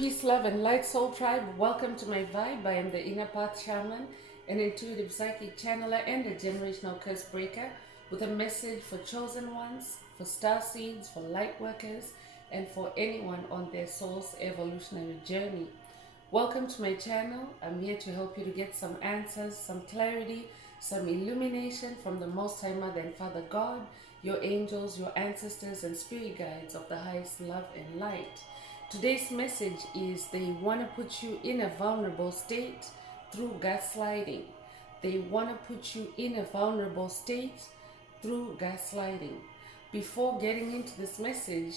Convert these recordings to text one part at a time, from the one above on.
Peace, love, and light, soul tribe. Welcome to my vibe. I am the Inner Path Shaman, an intuitive psychic channeler, and a generational curse breaker with a message for chosen ones, for star seeds, for light workers, and for anyone on their soul's evolutionary journey. Welcome to my channel. I'm here to help you to get some answers, some clarity, some illumination from the Most High Mother and Father God, your angels, your ancestors, and spirit guides of the highest love and light. Today's message is they want to put you in a vulnerable state through gaslighting. They want to put you in a vulnerable state through gaslighting. Before getting into this message,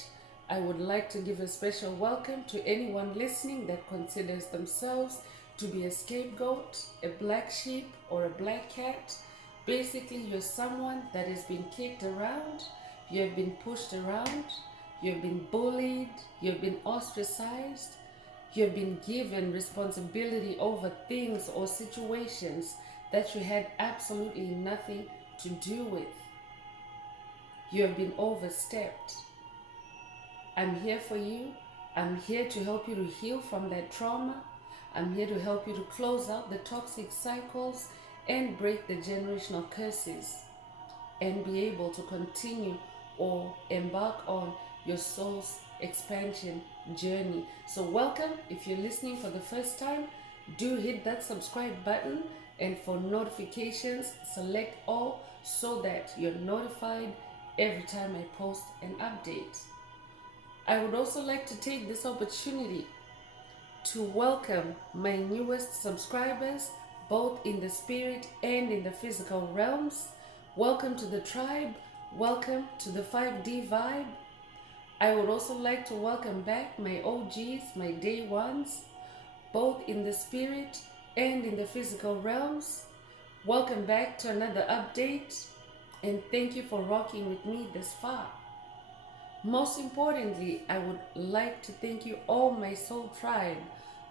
I would like to give a special welcome to anyone listening that considers themselves to be a scapegoat, a black sheep, or a black cat. Basically, you're someone that has been kicked around, you have been pushed around, you've been bullied, you've been ostracized, you've been given responsibility over things or situations that you had absolutely nothing to do with. You have been overstepped. I'm here for you. I'm here to help you to heal from that trauma. I'm here to help you to close out the toxic cycles and break the generational curses and be able to continue or embark on your soul's expansion journey. So welcome. If you're listening for the first time, do hit that subscribe button, and for notifications, select all so that you're notified every time I post an update. I would also like to take this opportunity to welcome my newest subscribers, both in the spirit and in the physical realms. Welcome to the tribe. Welcome to the 5D vibe. I would also like to welcome back my OGs, my day ones, both in the spirit and in the physical realms. Welcome back to another update, and thank you for rocking with me this far. Most importantly, I would like to thank you all, my soul tribe,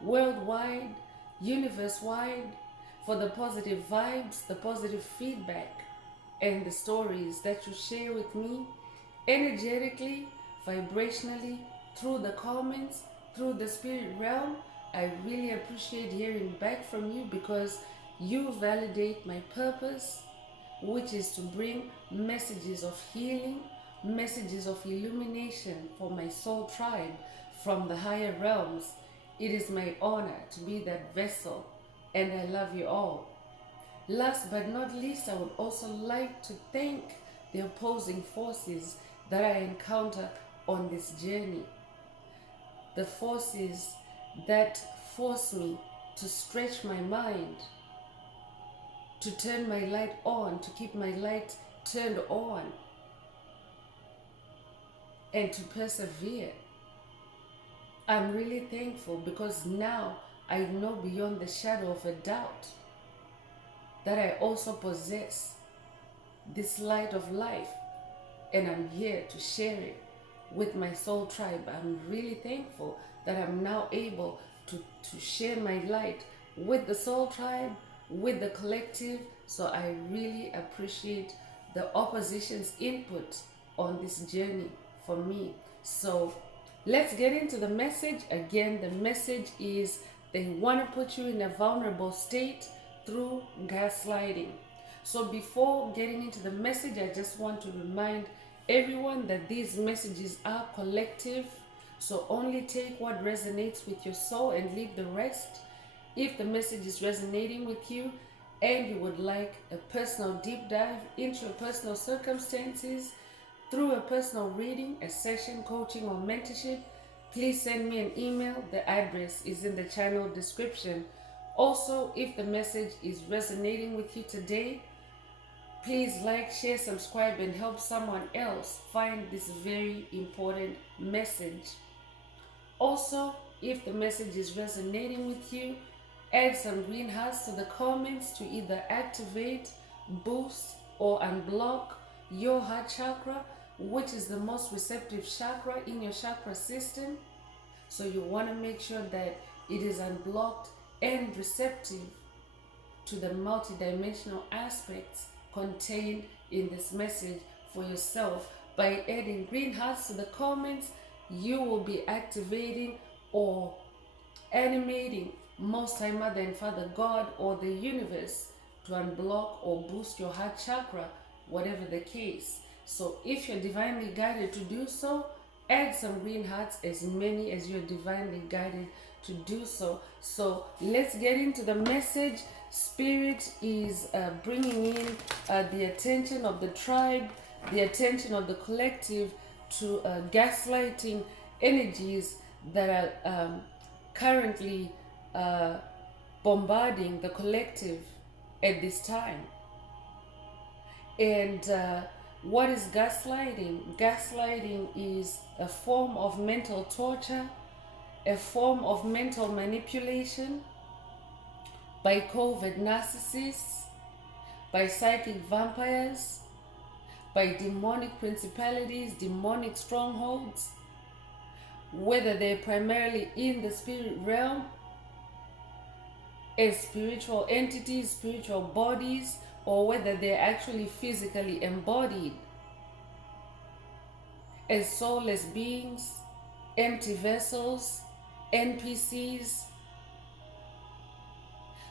worldwide, universe-wide, for the positive vibes, the positive feedback, and the stories that you share with me energetically, vibrationally, through the comments, through the spirit realm. I really appreciate hearing back from you because you validate my purpose, which is to bring messages of healing, messages of illumination for my soul tribe from the higher realms. It is my honor to be that vessel, and I love you all. Last but not least, I would also like to thank the opposing forces that I encounter on this journey. The forces that force me to stretch my mind, to turn my light on, to keep my light turned on, and to persevere. I'm really thankful because now I know beyond the shadow of a doubt that I also possess this light of life, and I'm here to share it with my soul tribe. I'm really thankful that I'm now able to share my light with the soul tribe, with the collective. So I really appreciate the opposition's input on this journey for me. So let's get into the message. Again, the message is they want to put you in a vulnerable state through gaslighting. So before getting into the message, I just want to remind everyone that these messages are collective. So only take what resonates with your soul and leave the rest. If the message is resonating with you and you would like a personal deep dive into your personal circumstances through a personal reading, a session, coaching, or mentorship, please send me an email. The address is in the channel description. Also, if the message is resonating with you today, please like, share, subscribe, and help someone else find this very important message. Also, if the message is resonating with you, add some green hearts to the comments to either activate, boost, or unblock your heart chakra, which is the most receptive chakra in your chakra system. So you want to make sure that it is unblocked and receptive to the multidimensional aspects contained in this message for yourself. By adding green hearts to the comments, you will be activating or animating Most High Mother and Father God or the universe to unblock or boost your heart chakra, whatever the case. So if you're divinely guided to do so, add some green hearts, as many as you're divinely guided to do so. So let's get into the message. Spirit is bringing in the attention of the tribe, the attention of the collective to gaslighting energies that are currently bombarding the collective at this time. And what is gaslighting? Gaslighting is a form of mental torture, a form of mental manipulation by covert narcissists, by psychic vampires, by demonic principalities, demonic strongholds, whether they're primarily in the spirit realm as spiritual entities, spiritual bodies, or whether they're actually physically embodied as soulless beings, empty vessels, NPCs.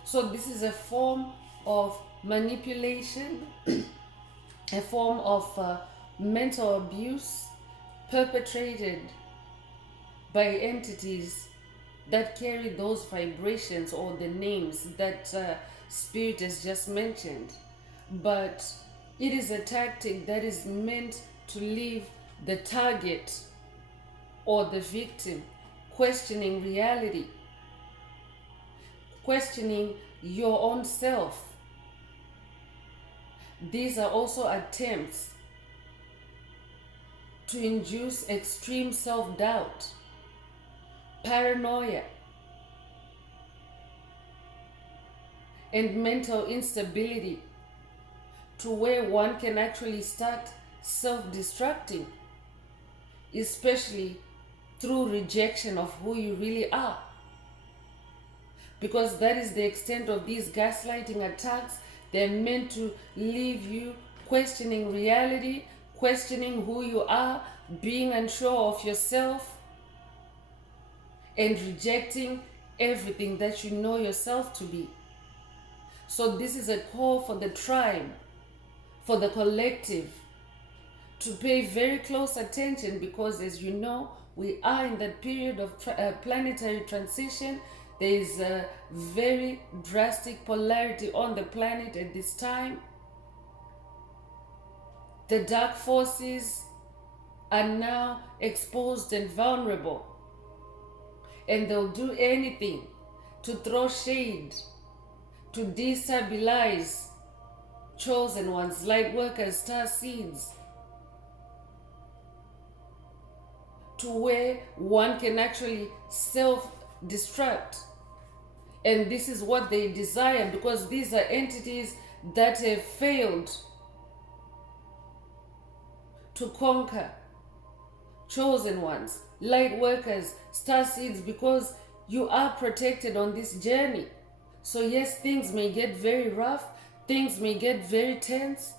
So this is a form of manipulation, a form of mental abuse perpetrated by entities that carry those vibrations or the names that Spirit has just mentioned. But it is a tactic that is meant to leave the target or the victim questioning reality, questioning your own self. These are also attempts to induce extreme self-doubt, paranoia, and mental instability, to where one can actually start self-destructing, especially through rejection of who you really are. Because that is the extent of these gaslighting attacks. They're meant to leave you questioning reality, questioning who you are, being unsure of yourself, and rejecting everything that you know yourself to be. So this is a call for the tribe, for the collective, to pay very close attention, because as you know, we are in that period of planetary transition. There is a very drastic polarity on the planet at this time. The dark forces are now exposed and vulnerable, and they'll do anything to throw shade, to destabilize chosen ones, light workers, star seeds, to where one can actually self-destruct. And this is what they desire, because these are entities that have failed to conquer chosen ones, light workers, star seeds, because you are protected on this journey. So yes, things may get very rough, things may get very tense,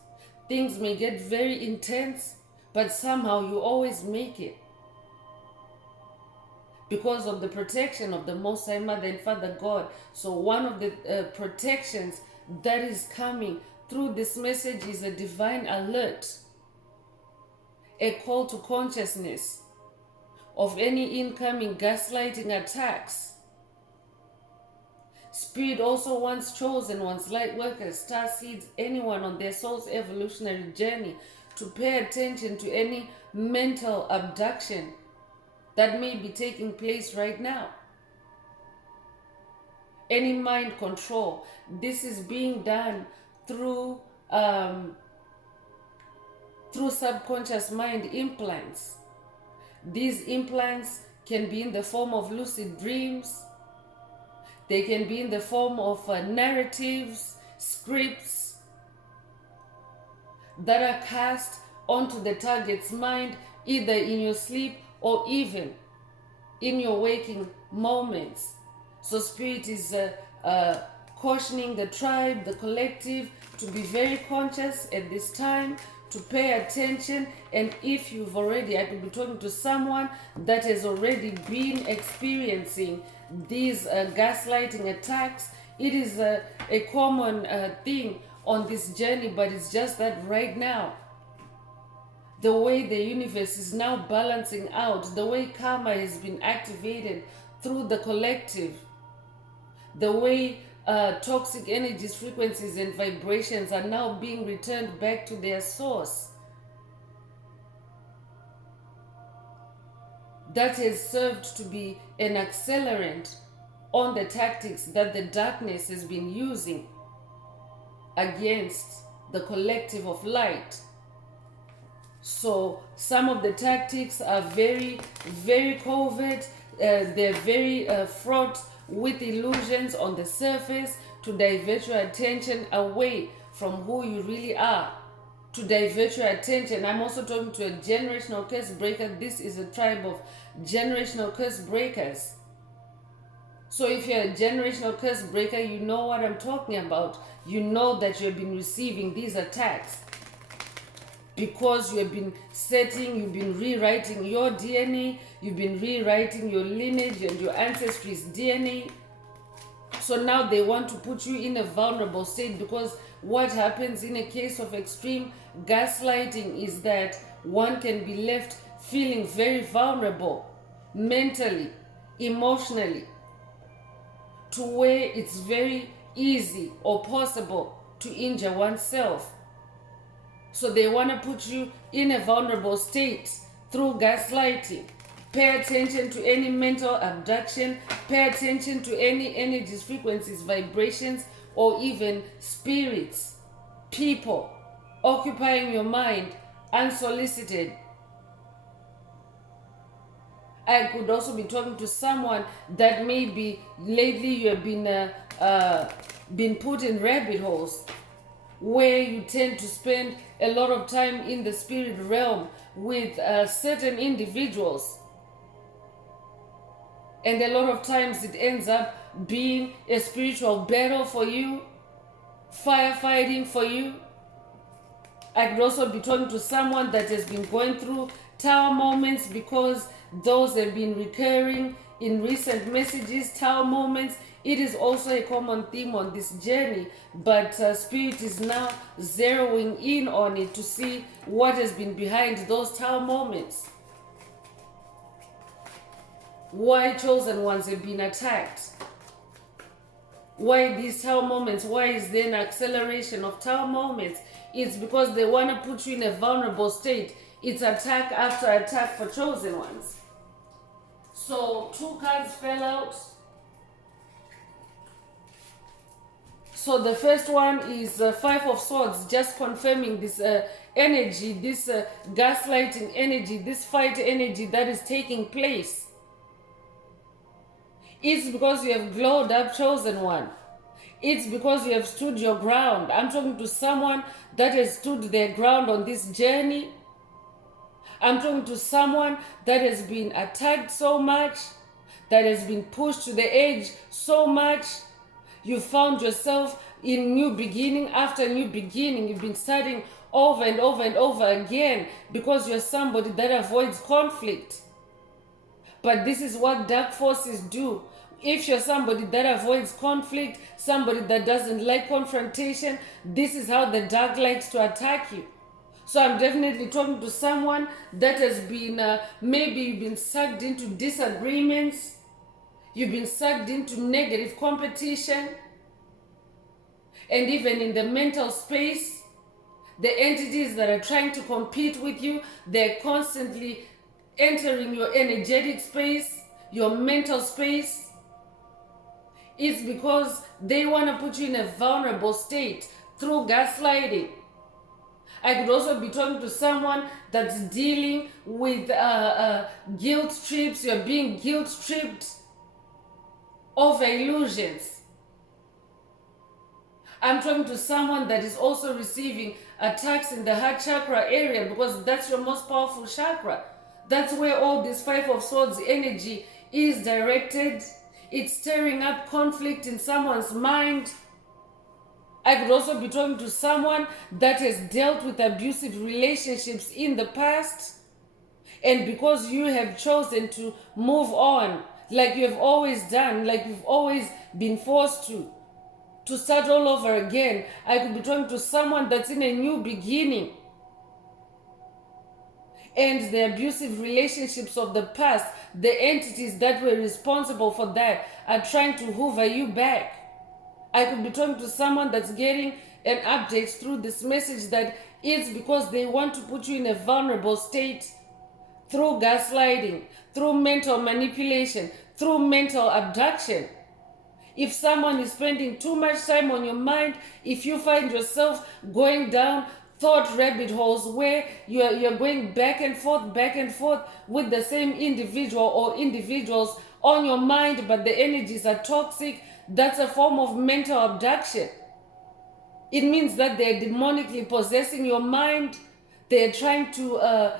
things may get very intense, but somehow you always make it, because of the protection of the Most High Mother and Father God. So one of the protections that is coming through this message is a divine alert, a call to consciousness of any incoming gaslighting attacks. Spirit also wants chosen ones, light workers, star seeds, anyone on their soul's evolutionary journey, to pay attention to any mental abduction that may be taking place right now. Any mind control. This is being done through subconscious mind implants. These implants can be in the form of lucid dreams. They can be in the form of narratives, scripts that are cast onto the target's mind, either in your sleep or even in your waking moments. So Spirit is cautioning the tribe, the collective, to be very conscious at this time, to pay attention. And if you've already, I could be talking to someone that has already been experiencing these gaslighting attacks. It is a common thing on this journey, but it's just that right now, the way the universe is now balancing out, the way karma has been activated through the collective, the way toxic energies, frequencies, and vibrations are now being returned back to their source. That has served to be an accelerant on the tactics that the darkness has been using against the collective of light. So some of the tactics are very, very covert. They're very fraught with illusions on the surface to divert your attention away from who you really are, to divert your attention. I'm also talking to a generational curse breaker. This is a tribe of generational curse breakers. So if you're a generational curse breaker, you know what I'm talking about. You know that you've been receiving these attacks because you have been setting, you've been rewriting your DNA, you've been rewriting your lineage and your ancestry's DNA. So now they want to put you in a vulnerable state, because what happens in a case of extreme gaslighting is that one can be left feeling very vulnerable mentally, emotionally, to where it's very easy or possible to injure oneself. So they want to put you in a vulnerable state through gaslighting. Pay attention to any mental abduction. Pay attention to any energies, frequencies, vibrations, or even spirits, people occupying your mind unsolicited. I could also be talking to someone that maybe lately you have been put in rabbit holes, where you tend to spend a lot of time in the spirit realm with certain individuals. And a lot of times it ends up being a spiritual battle for you, firefighting for you. I could also be talking to someone that has been going through tower moments, because those have been recurring in recent messages. Tower moments, it is also a common theme on this journey, but Spirit is now zeroing in on it to see what has been behind those tower moments. Why chosen ones have been attacked. Why these tower moments? Why is there an acceleration of tower moments? It's because they want to put you in a vulnerable state. It's attack after attack for chosen ones. So 2 cards fell out. So the first one is 5 of Swords, just confirming this energy, this gaslighting energy, this fight energy that is taking place. It's because you have glowed up, chosen one. It's because you have stood your ground. I'm talking to someone that has stood their ground on this journey. I'm talking to someone that has been attacked so much, that has been pushed to the edge so much. You found yourself in new beginning after new beginning. You've been starting over and over and over again because you're somebody that avoids conflict. But this is what dark forces do. If you're somebody that avoids conflict, somebody that doesn't like confrontation, this is how the dark likes to attack you. So I'm definitely talking to someone that has been, maybe you've been sucked into disagreements, you've been sucked into negative competition, and even in the mental space, the entities that are trying to compete with you, they're constantly entering your energetic space, your mental space. It's because they want to put you in a vulnerable state through gaslighting. I could also be talking to someone that's dealing with guilt trips. You're being guilt tripped over illusions. I'm talking to someone that is also receiving attacks in the heart chakra area, because that's your most powerful chakra. That's where all this 5 of Swords energy is directed. It's stirring up conflict in someone's mind. I could also be talking to someone that has dealt with abusive relationships in the past. And because you have chosen to move on, like you have always done, like you've always been forced to start all over again. I could be talking to someone that's in a new beginning. And the abusive relationships of the past, the entities that were responsible for that, are trying to hoover you back. I could be talking to someone that's getting an update through this message that it's because they want to put you in a vulnerable state through gaslighting, through mental manipulation, through mental abduction. If someone is spending too much time on your mind, if you find yourself going down thought rabbit holes where you're going back and forth with the same individual or individuals on your mind, but the energies are toxic, that's a form of mental abduction. It means that they're demonically possessing your mind. They're trying to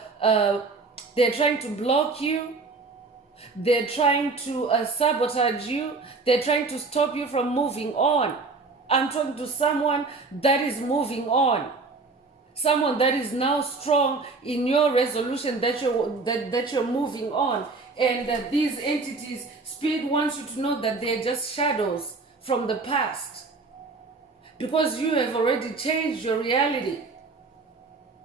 block you. They're trying to sabotage you. They're trying to stop you from moving on. I'm talking to someone that is moving on. Someone that is now strong in your resolution that you're moving on. And that these entities, Spirit wants you to know that they're just shadows from the past. Because you have already changed your reality.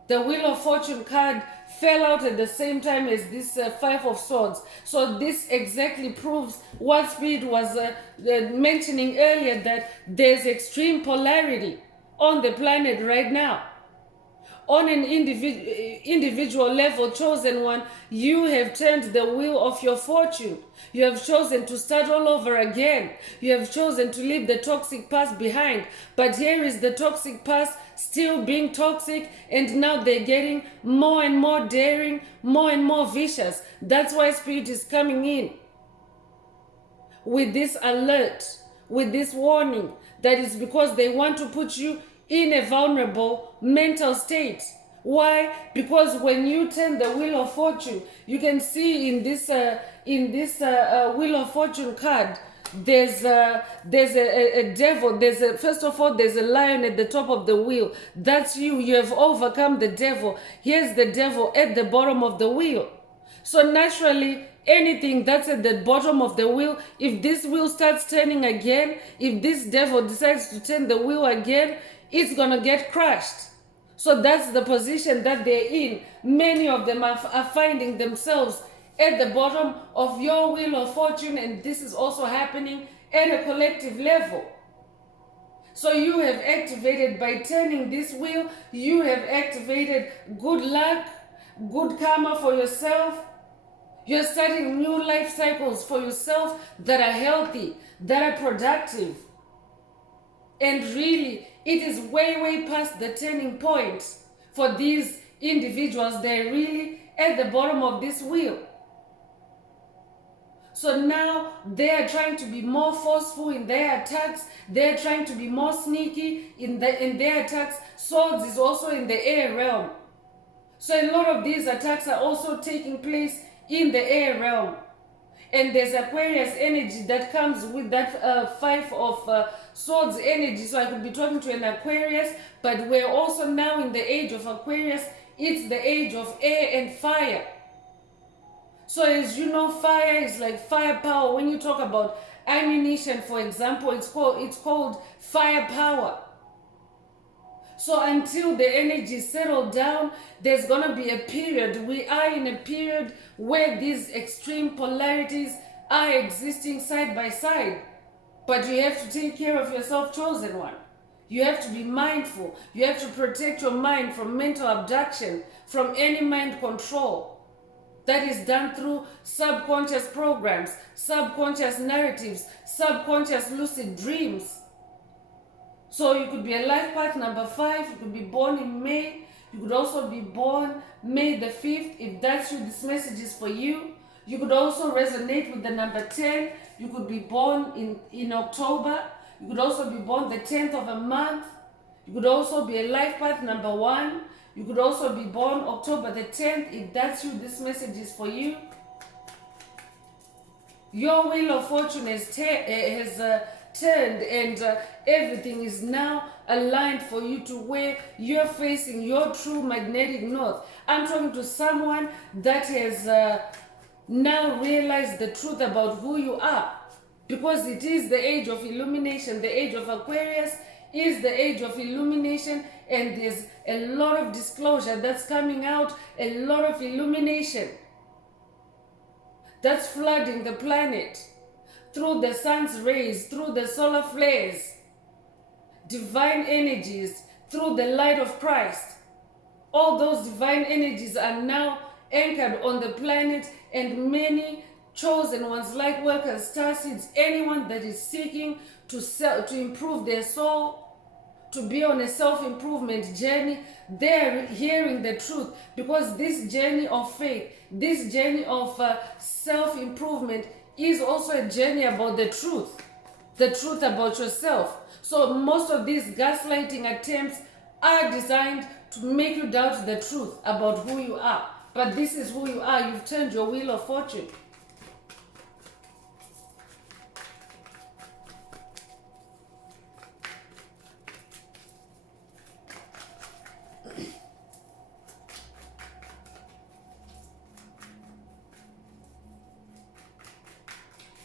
The Wheel of Fortune card fell out at the same time as this Five of Swords. So this exactly proves what Spirit was mentioning earlier, that there's extreme polarity on the planet right now. On an individual level, chosen one, you have turned the wheel of your fortune. You have chosen to start all over again. You have chosen to leave the toxic past behind. But here is the toxic past still being toxic, and now they're getting more and more daring, more and more vicious. That's why Spirit is coming in with this alert, with this warning, that is because they want to put you in a vulnerable mental state. Why? Because when you turn the Wheel of Fortune, you can see in this Wheel of Fortune card, there's a devil. First of all, there's a lion at the top of the wheel. That's you. You have overcome the devil. Here's the devil at the bottom of the wheel. So naturally, anything that's at the bottom of the wheel, if this wheel starts turning again, if this devil decides to turn the wheel again, it's gonna get crushed. So that's the position that they're in. Many of them are finding themselves at the bottom of your Wheel of Fortune, and this is also happening at a collective level. So you have activated, by turning this wheel, you have activated good luck, good karma for yourself. You're starting new life cycles for yourself that are healthy, that are productive. And really, it is way, way past the turning point for these individuals. They're really at the bottom of this wheel. So now they are trying to be more forceful in their attacks. They're trying to be more sneaky in their attacks. Swords is also in the air realm. So a lot of these attacks are also taking place in the air realm. And there's Aquarius energy that comes with that Five of Swords energy. So I could be talking to an Aquarius, but we're also now in the age of Aquarius. It's the age of air and fire. So as you know, fire is like firepower. When you talk about ammunition, for example, it's called firepower. So until the energy settle down, there's going to be a period. We are in a period where these extreme polarities are existing side by side. But you have to take care of yourself, chosen one. You have to be mindful. You have to protect your mind from mental abduction, from any mind control. That is done through subconscious programs, subconscious narratives, subconscious lucid dreams. So you could be a life path number 5. You could be born in May. You could also be born May the 5th. If that's you, this message is for you. You could also resonate with the number 10. You could be born in October. You could also be born the 10th of a month. You could also be a life path number 1. You could also be born October the 10th. If that's you, this message is for you. Your Wheel of Fortune has turned, and everything is now aligned for you to where you're facing your true magnetic north. I'm talking to someone that has now realize the truth about who you are. Because it is the age of illumination. The age of Aquarius is the age of illumination, and there's a lot of disclosure that's coming out, a lot of illumination that's flooding the planet through the sun's rays, through the solar flares, divine energies, through the light of Christ. All those divine energies are now anchored on the planet, and many chosen ones, light workers, starseeds, anyone that is seeking to improve their soul, to be on a self-improvement journey, they're hearing the truth. Because this journey of faith, this journey of self-improvement is also a journey about the truth about yourself. So most of these gaslighting attempts are designed to make you doubt the truth about who you are. But this is who you are. You've turned your wheel of fortune.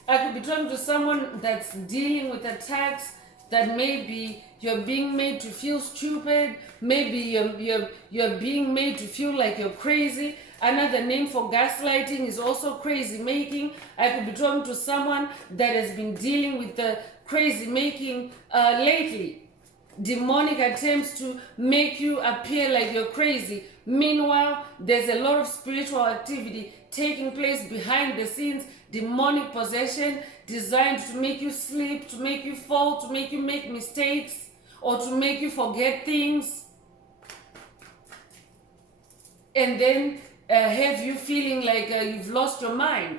I could be talking to someone that's dealing with attacks, that maybe you're being made to feel stupid, maybe you're being made to feel like you're crazy. Another name for gaslighting is also crazy making. I could be talking to someone that has been dealing with the crazy making lately. Demonic attempts to make you appear like you're crazy. Meanwhile, there's a lot of spiritual activity taking place behind the scenes. Demonic possession designed to make you sleep, to make you fall, to make you make mistakes, or to make you forget things, and then have you feeling like you've lost your mind.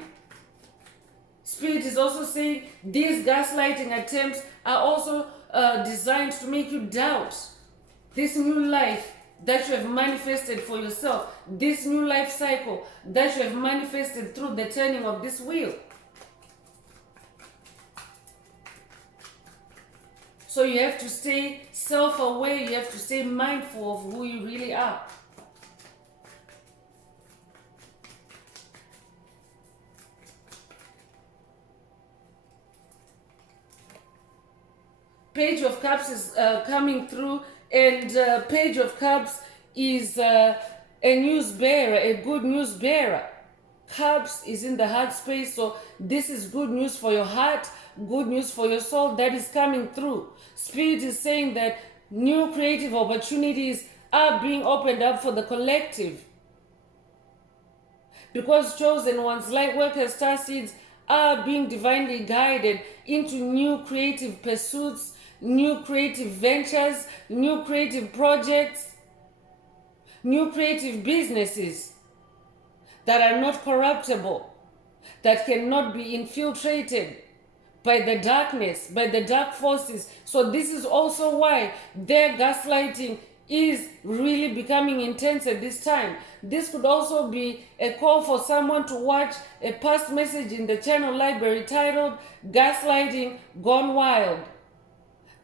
Spirit is also saying these gaslighting attempts are also designed to make you doubt this new life that you have manifested for yourself, this new life cycle that you have manifested through the turning of this wheel. So you have to stay self-aware, you have to stay mindful of who you really are. Page of Cups is coming through, and Page of Cups is a news bearer, a good news bearer. Cups is in the heart space, so this is good news for your heart, good news for your soul that is coming through. Spirit is saying that new creative opportunities are being opened up for the collective. Because chosen ones, light workers, starseeds, are being divinely guided into new creative pursuits, new creative ventures, new creative projects, new creative businesses that are not corruptible, that cannot be infiltrated by the darkness, by the dark forces. So this is also why their gaslighting is really becoming intense at this time. This could also be a call for someone to watch a past message in the channel library titled Gaslighting Gone Wild.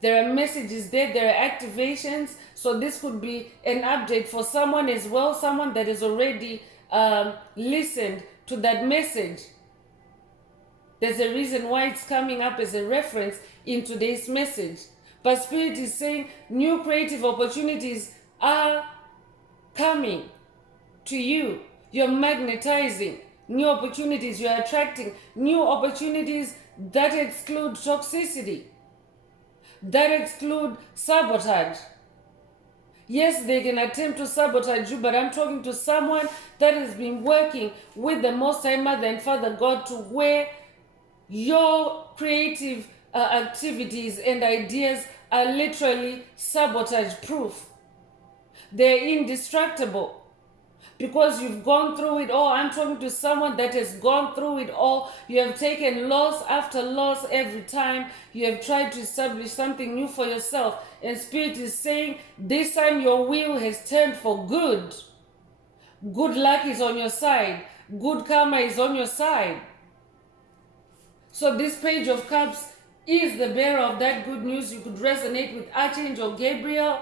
There are messages there, there are activations. So this could be an update for someone as well, someone that has already listened to that message. There's a reason why it's coming up as a reference in today's message. But Spirit is saying new creative opportunities are coming to you. You're magnetizing new opportunities. You're attracting new opportunities that exclude toxicity, that exclude sabotage. Yes, they can attempt to sabotage you, but I'm talking to someone that has been working with the Most High Mother and Father God to where your creative activities and ideas are literally sabotage proof. They're indestructible because you've gone through it all. I'm talking to someone that has gone through it all. You have taken loss after loss every time you have tried to establish something new for yourself. And Spirit is saying this time your wheel has turned for good. Good luck is on your side. Good karma is on your side. So this Page of Cups is the bearer of that good news. You could resonate with Archangel Gabriel.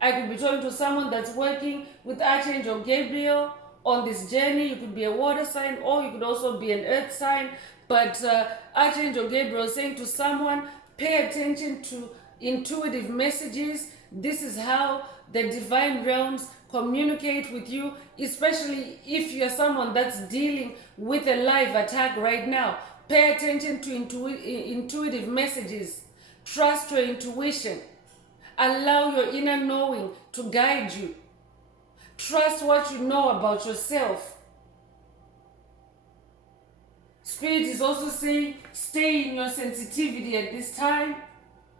I could be talking to someone that's working with Archangel Gabriel on this journey. You could be a water sign or you could also be an earth sign. But Archangel Gabriel is saying to someone, pay attention to intuitive messages. This is how the divine realms communicate with you, especially if you're someone that's dealing with a live attack right now. Pay attention to intuitive messages. Trust your intuition. Allow your inner knowing to guide you. Trust what you know about yourself. Spirit is also saying, stay in your sensitivity at this time.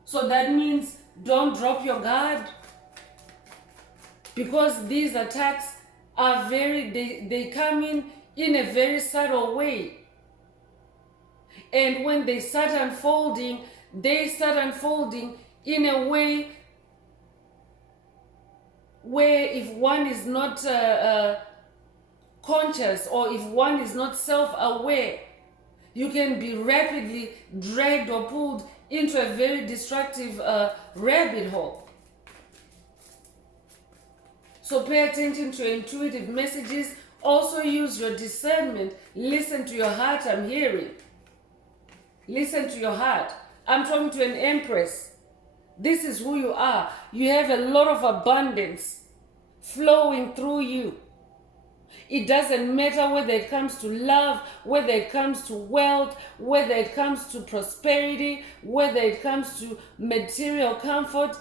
So that means don't drop your guard. Because these attacks are they come in a very subtle way. And when they start unfolding in a way where if one is not conscious or if one is not self-aware, you can be rapidly dragged or pulled into a very destructive rabbit hole. So pay attention to your intuitive messages. Also use your discernment. Listen to your heart, I'm hearing. Listen to your heart. I'm talking to an empress. This is who you are. You have a lot of abundance flowing through you. It doesn't matter whether it comes to love, whether it comes to wealth, whether it comes to prosperity, whether it comes to material comfort.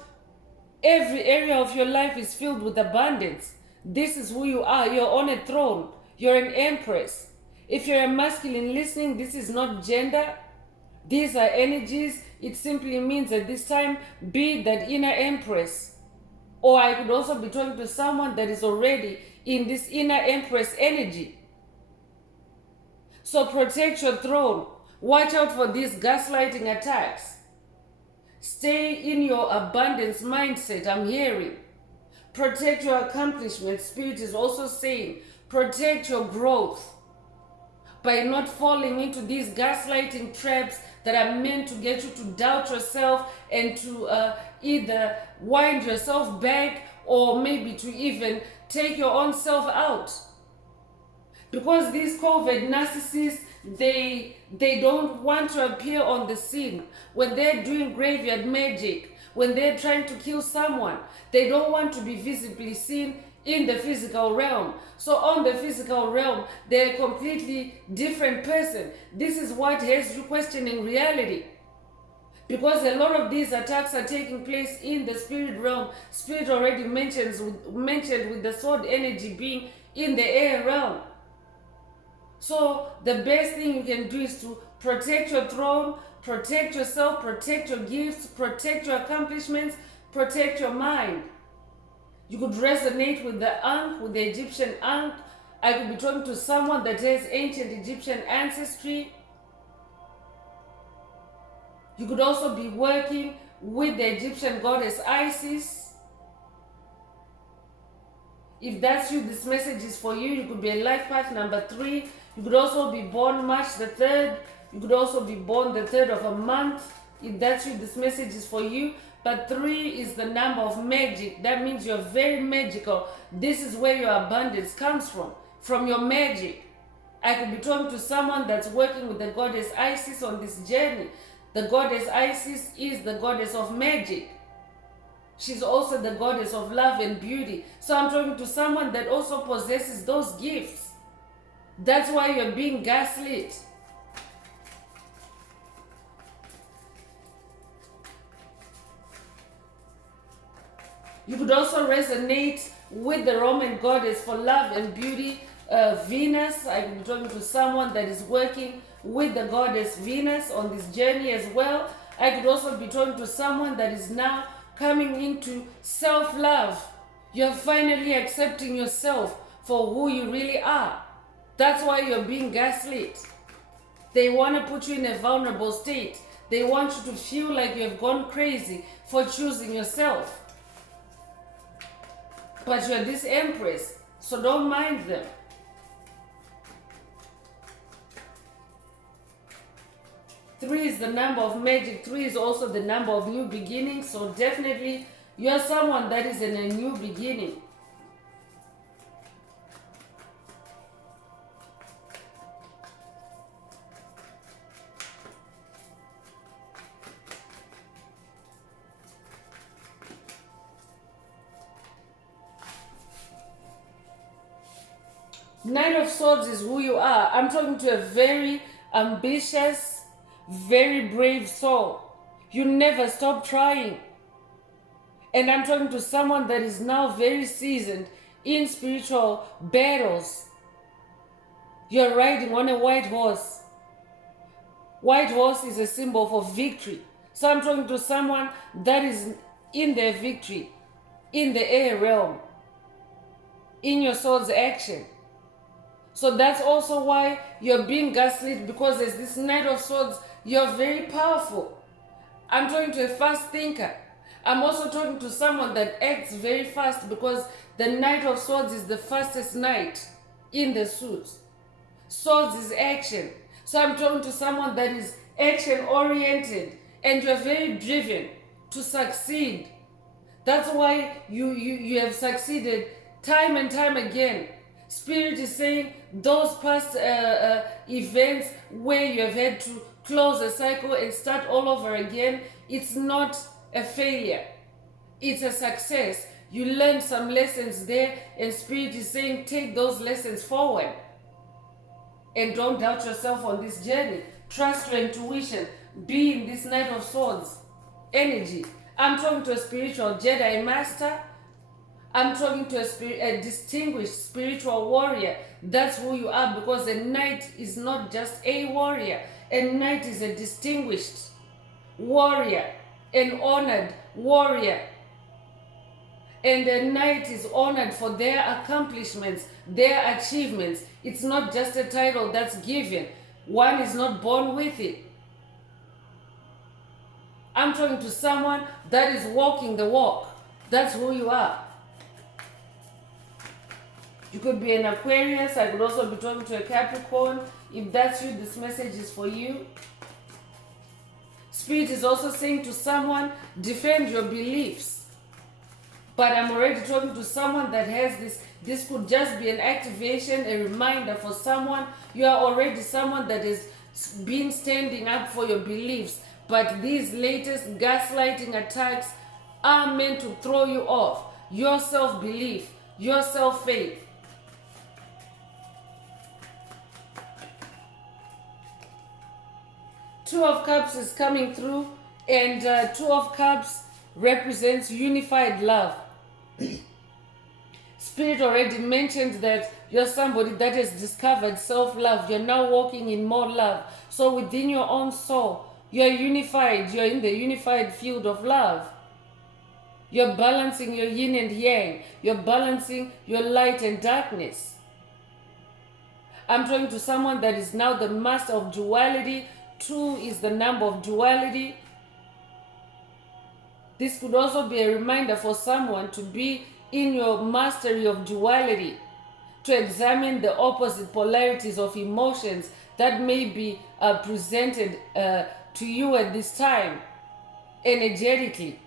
Every area of your life is filled with abundance. This is who you are. You're on a throne. You're an empress. If you're a masculine listening, this is not gender. These are energies. It simply means at this time, be that inner empress. Or I could also be talking to someone that is already in this inner empress energy. So protect your throne. Watch out for these gaslighting attacks. Stay in your abundance mindset, I'm hearing. Protect your accomplishments. Spirit is also saying, protect your growth by not falling into these gaslighting traps that are meant to get you to doubt yourself and to either wind yourself back or maybe to even take your own self out. Because these covert narcissists, they don't want to appear on the scene. When they're doing graveyard magic, when they're trying to kill someone, they don't want to be visibly seen in the physical realm. So on the physical realm, they're a completely different person. This is what has you questioning reality. Because a lot of these attacks are taking place in the spirit realm. Spirit already mentioned with the sword energy being in the air realm. So the best thing you can do is to protect your throne, protect yourself, protect your gifts, protect your accomplishments, protect your mind. You could resonate with the Ankh, with the Egyptian Ankh. I could be talking to someone that has ancient Egyptian ancestry. You could also be working with the Egyptian goddess Isis. If that's you, this message is for you. You could be a life path number 3. You could also be born March the 3rd. You could also be born the 3rd of a month. If that's you, this message is for you. But 3 is the number of magic. That means you're very magical. This is where your abundance comes from your magic. I could be talking to someone that's working with the goddess Isis on this journey. The goddess Isis is the goddess of magic. She's also the goddess of love and beauty. So I'm talking to someone that also possesses those gifts. That's why you're being gaslit. You could also resonate with the Roman goddess for love and beauty, Venus. I could be talking to someone that is working with the goddess Venus on this journey as well. I could also be talking to someone that is now coming into self-love. You're finally accepting yourself for who you really are. That's why you're being gaslit. They want to put you in a vulnerable state. They want you to feel like you have gone crazy for choosing yourself. But you're this empress, so don't mind them. Three is the number of magic. 3 is also the number of new beginnings. So definitely you're someone that is in a new beginning. Knight of Swords is who you are. I'm talking to a very ambitious, very brave soul. You never stop trying. And I'm talking to someone that is now very seasoned in spiritual battles. You're riding on a white horse. White horse is a symbol for victory. So I'm talking to someone that is in their victory, in the air realm, in your sword's action. So that's also why you're being gaslit, because there's this Knight of Swords. You're very powerful. I'm talking to a fast thinker. I'm also talking to someone that acts very fast, because the Knight of Swords is the fastest knight in the suit. Swords is action. So I'm talking to someone that is action oriented, and you're very driven to succeed. That's why you have succeeded time and time again. Spirit is saying those past events where you have had to close a cycle and start all over again, it's not a failure. It's a success. You learned some lessons there, and Spirit is saying take those lessons forward. And don't doubt yourself on this journey. Trust your intuition. Be in this Knight of Swords energy. I'm talking to a spiritual Jedi master. I'm talking to a distinguished spiritual warrior. That's who you are, because a knight is not just a warrior. A knight is a distinguished warrior, an honored warrior. And a knight is honored for their accomplishments, their achievements. It's not just a title that's given. One is not born with it. I'm talking to someone that is walking the walk. That's who you are. You could be an Aquarius. I could also be talking to a Capricorn. If that's you, this message is for you. Spirit is also saying to someone, defend your beliefs. But I'm already talking to someone that has this. This could just be an activation, a reminder for someone. You are already someone that has been standing up for your beliefs. But these latest gaslighting attacks are meant to throw you off your self-belief, your self-faith. Two of Cups is coming through, and Two of Cups represents unified love. Spirit already mentioned that you're somebody that has discovered self-love. You're now walking in more love. So within your own soul, you're unified. You're in the unified field of love. You're balancing your yin and yang. You're balancing your light and darkness. I'm talking to someone that is now the master of duality. 2 is the number of duality. This could also be a reminder for someone to be in your mastery of duality, to examine the opposite polarities of emotions that may be presented to you at this time energetically,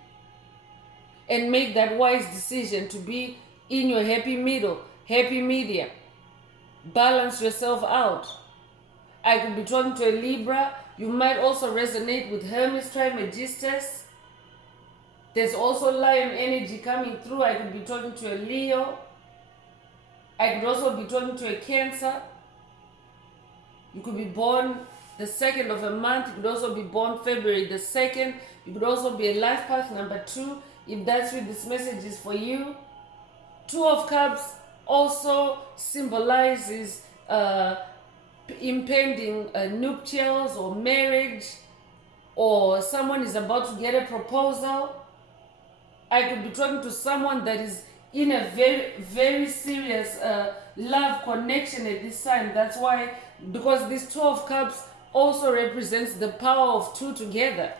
and make that wise decision to be in your happy middle, happy medium. Balance yourself out. I could be talking to a Libra. You might also resonate with Hermes Trismegistus. There's also Lion energy coming through. I could be talking to a Leo. I could also be talking to a Cancer. You could be born the 2nd of a month. You could also be born February the 2nd. You could also be a life path number 2. If that's what this message is for you. 2 of Cups also symbolizes impending nuptials or marriage, or someone is about to get a proposal. I could be talking to someone that is in a very, very serious love connection at this time. That's why, because this 2 of Cups also represents the power of 2 together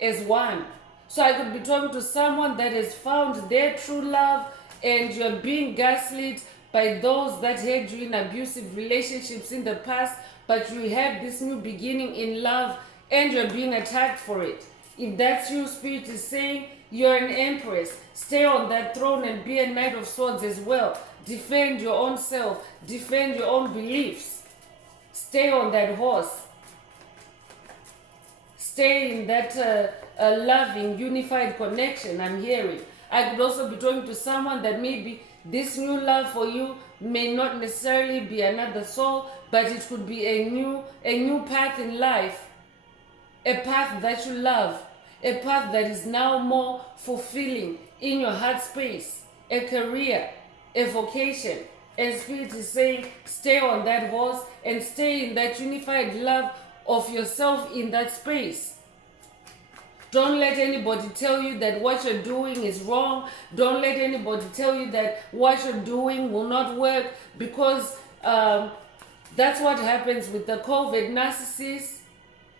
as one. So I could be talking to someone that has found their true love, and you're being gaslit by those that had you in abusive relationships in the past, but you have this new beginning in love and you're being attacked for it. If that's you, Spirit is saying you're an empress. Stay on that throne and be a Knight of Swords as well. Defend your own self. Defend your own beliefs. Stay on that horse. Stay in that loving, unified connection I'm hearing. I could also be talking to someone that maybe This new love for you may not necessarily be another soul, but it could be a new path in life, a path that you love, a path that is now more fulfilling in your heart space, a career, a vocation. And Spirit is saying, stay on that horse and stay in that unified love of yourself in that space. Don't let anybody tell you that what you're doing is wrong. Don't let anybody tell you that what you're doing will not work, because that's what happens with the COVID narcissists,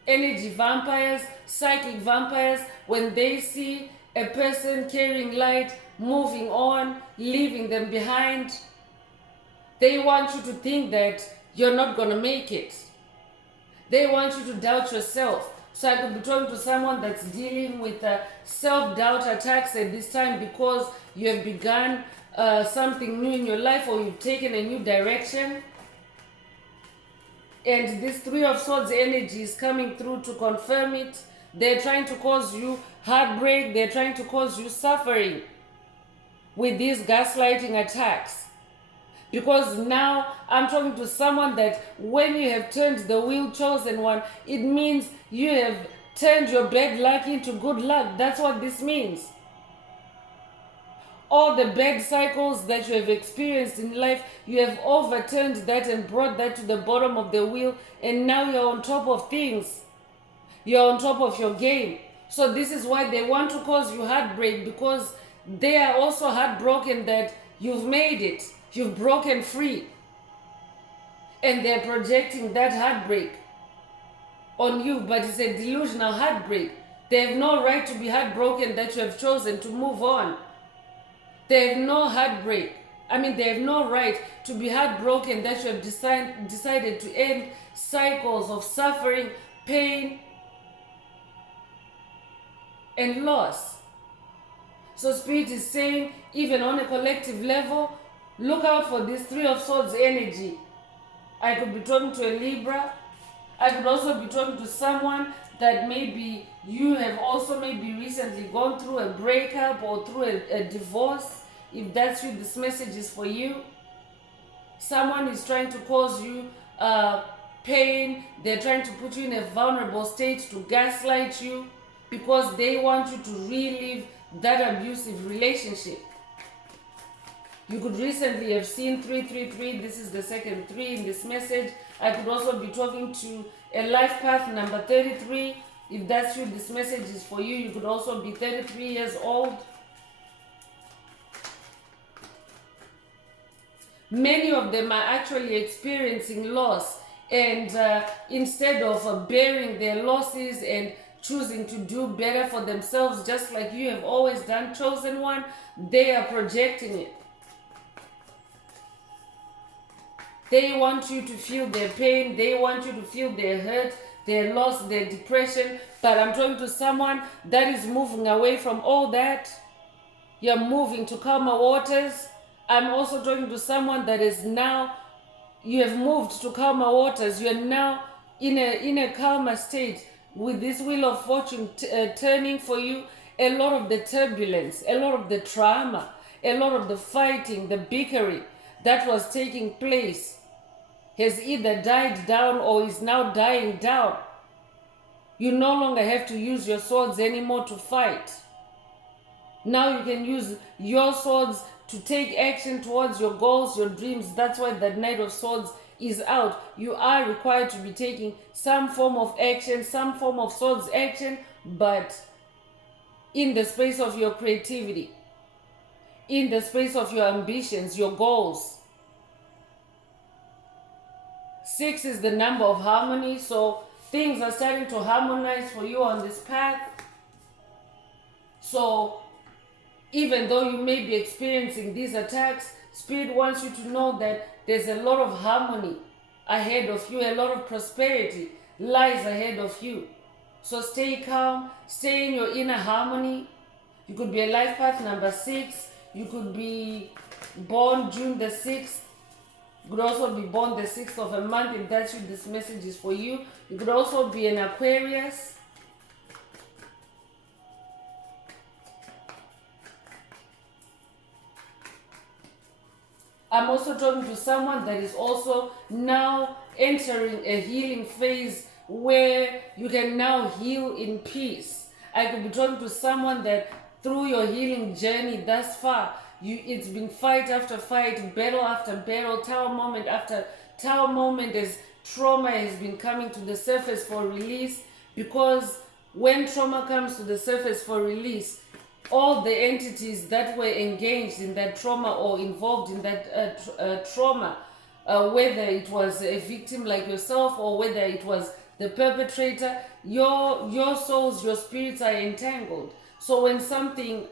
energy vampires, psychic vampires. When they see a person carrying light, moving on, leaving them behind, they want you to think that you're not going to make it. They want you to doubt yourself. So I could be talking to someone that's dealing with self-doubt attacks at this time, because you have begun something new in your life, or you've taken a new direction. And this Three of Swords energy is coming through to confirm it. They're trying to cause you heartbreak. They're trying to cause you suffering with these gaslighting attacks. Because now I'm talking to someone that when you have turned the wheel, chosen one, it means you have turned your bad luck into good luck. That's what this means. All the bad cycles that you have experienced in life, you have overturned that and brought that to the bottom of the wheel, and now you're on top of things. You're on top of your game. So this is why they want to cause you heartbreak, because they are also heartbroken that you've made it. You've broken free. And they're projecting that heartbreak on you, but it's a delusional heartbreak. They have no right to be heartbroken that you have chosen to move on. They have no heartbreak. They have no right to be heartbroken that you have decided to end cycles of suffering, pain, and loss. So Spirit is saying, even on a collective level, look out for this Three of Swords energy. I could be talking to a Libra. I could also be talking to someone that maybe you have also maybe recently gone through a breakup or through a divorce. If that's you, this message is for you. Someone is trying to cause you pain. They're trying to put you in a vulnerable state to gaslight you, because they want you to relive that abusive relationship. You could recently have seen 333. This is the second 3 in this message. I could also be talking to a life path number 33. If that's you, this message is for you. You could also be 33 years old. Many of them are actually experiencing loss, and instead of bearing their losses and choosing to do better for themselves, just like you have always done, chosen one, they are projecting it. They want you to feel their pain. They want you to feel their hurt, their loss, their depression. But I'm talking to someone that is moving away from all that. You're moving to calmer waters. I'm also talking to someone that is now, you have moved to calmer waters. You're now in a calmer state, with this wheel of fortune turning for you. A lot of the turbulence, a lot of the trauma, a lot of the fighting, the bickering that was taking place has either died down or is now dying down. You no longer have to use your swords anymore to fight. Now you can use your swords to take action towards your goals, your dreams. That's why that Knight of Swords is out. You are required to be taking some form of action, some form of swords action, but in the space of your creativity, in the space of your ambitions, your goals. 6 is the number of harmony, so things are starting to harmonize for you on this path. So even though you may be experiencing these attacks, Spirit wants you to know that there's a lot of harmony ahead of you, a lot of prosperity lies ahead of you. So stay calm, stay in your inner harmony. You could be a life path number 6. You could be born June the 6th. You could also be born the 6th of a month. If that's you, this message is for you. You could also be an Aquarius. I'm also talking to someone that is also now entering a healing phase where you can now heal in peace. I could be talking to someone that through your healing journey thus far, it's been fight after fight, battle after battle, tower moment after tower moment, as trauma has been coming to the surface for release. Because when trauma comes to the surface for release, all the entities that were engaged in that trauma or involved in that trauma, whether it was a victim like yourself or whether it was the perpetrator, your souls, your spirits are entangled. So when something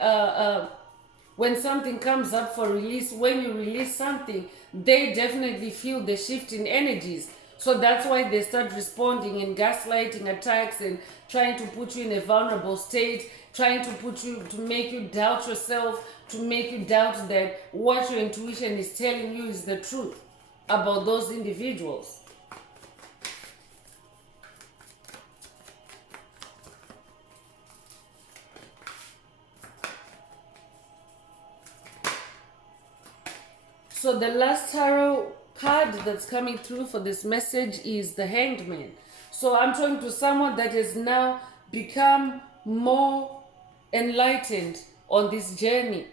comes up for release, when you release something, they definitely feel the shift in energies. So that's why they start responding in gaslighting attacks and trying to put you in a vulnerable state, trying to make you doubt yourself, to make you doubt that what your intuition is telling you is the truth about those individuals. So the last tarot card that's coming through for this message is the Hanged Man. So I'm talking to someone that has now become more enlightened on this journey.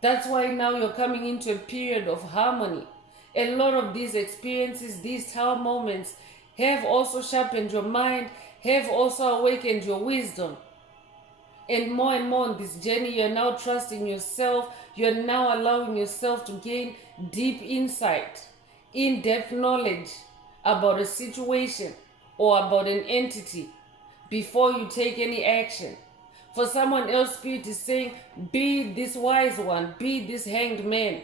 That's why now you're coming into a period of harmony. A lot of these experiences, these tower moments, have also sharpened your mind, have also awakened your wisdom. And more on this journey, you're now trusting yourself. You're now allowing yourself to gain deep insight, in-depth knowledge about a situation or about an entity before you take any action. For someone else, Spirit is saying, be this wise one, be this hanged man,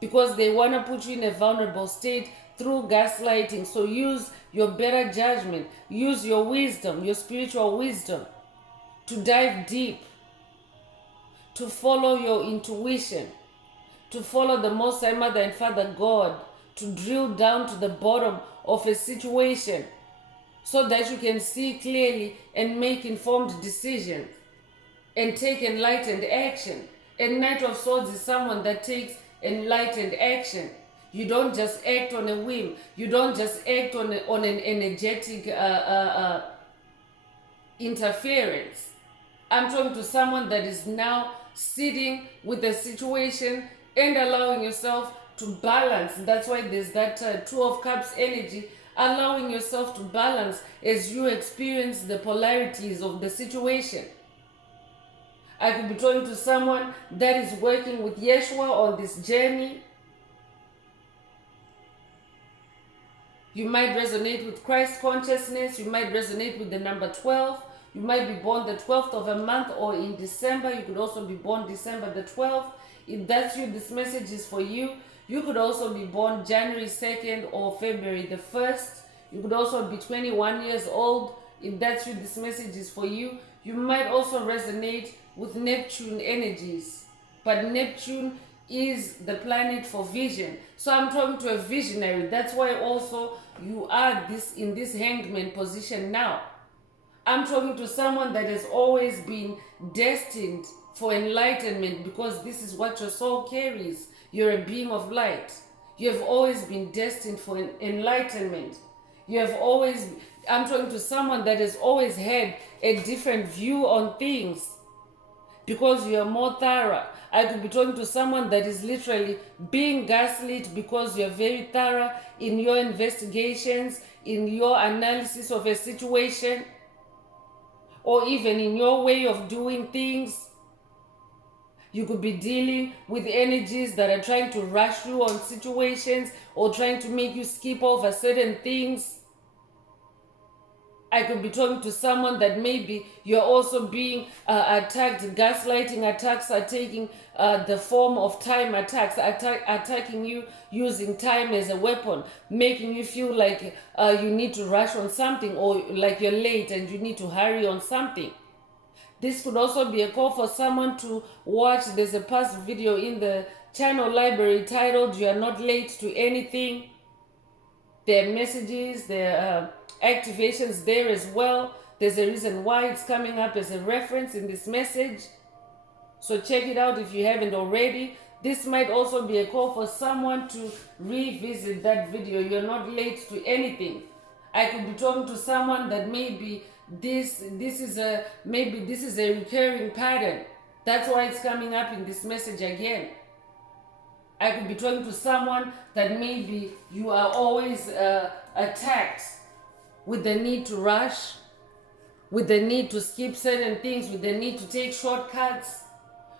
because they want to put you in a vulnerable state through gaslighting. So use your better judgment, use your wisdom, your spiritual wisdom, to dive deep, to follow your intuition, to follow the Most High Mother and Father God, to drill down to the bottom of a situation so that you can see clearly and make informed decisions and take enlightened action. A Knight of Swords is someone that takes enlightened action. You don't just act on a whim. You don't just act on an energetic interference. I'm talking to someone that is now sitting with the situation and allowing yourself to balance. That's why there's that Two of Cups energy, allowing yourself to balance as you experience the polarities of the situation. I could be talking to someone that is working with Yeshua on this journey. You might resonate with Christ consciousness. You might resonate with the number 12. You might be born the 12th of a month or in December. You could also be born December the 12th. If that's you, this message is for you. You could also be born January 2nd or February the 1st. You could also be 21 years old. If that's you, this message is for you. You might also resonate with Neptune energies. But Neptune is the planet for vision. So I'm talking to a visionary. That's why also you are in this hangman position now. I'm talking to someone that has always been destined for enlightenment, because this is what your soul carries. You're a being of light. You have always been destined for enlightenment. I'm talking to someone that has always had a different view on things, because you are more thorough. I could be talking to someone that is literally being gaslit because you're very thorough in your investigations, in your analysis of a situation, or even in your way of doing things. You could be dealing with energies that are trying to rush you on situations or trying to make you skip over certain things. I could be talking to someone that maybe you're also being attacked. Gaslighting attacks are taking the form of time attacks, attacking you using time as a weapon, making you feel like you need to rush on something, or like you're late and you need to hurry on something. This could also be a call for someone to watch. There's a past video in the channel library titled "You Are Not Late to Anything." There are messages, there are activations there as well. There's a reason why it's coming up as a reference in this message. So check it out if you haven't already. This might also be a call for someone to revisit that video. You're not late to anything. I could be talking to someone that maybe this is a recurring pattern. That's why it's coming up in this message again. I could be talking to someone that maybe you are always attacked with the need to rush, with the need to skip certain things, with the need to take shortcuts,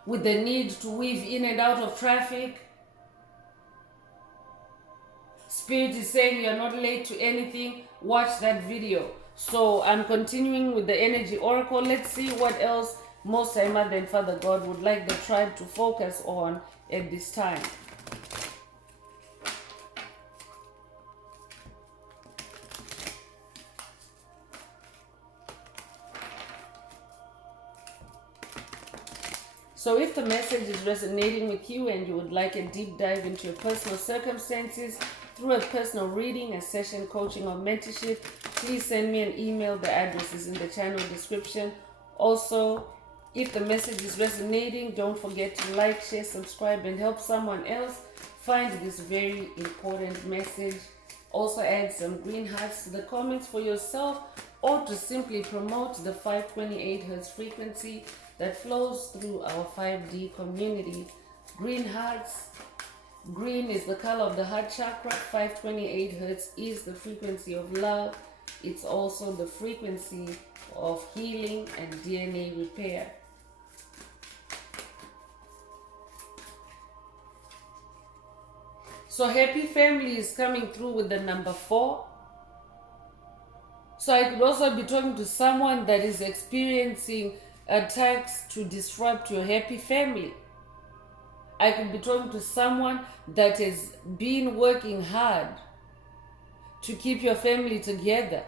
with the need to weave in and out of traffic. Spirit is saying you're not late to anything. Watch that video. So I'm continuing with the energy oracle. Let's see what else Most High Mother and Father God would like the tribe to focus on at this time. So if the message is resonating with you and you would like a deep dive into your personal circumstances through a personal reading, a session, coaching, or mentorship, please send me an email. The address is in the channel description. Also, if the message is resonating, don't forget to like, share, subscribe, and help someone else find this very important message. Also add some green hearts to the comments for yourself or to simply promote the 528 Hz frequency that flows through our 5D community. Green hearts. Green is the color of the heart chakra. 528 Hz is the frequency of love. It's also the frequency of healing and DNA repair. So happy family is coming through with the number 4. So I could also be talking to someone that is experiencing attacks to disrupt your happy family. I could be talking to someone that has been working hard to keep your family together,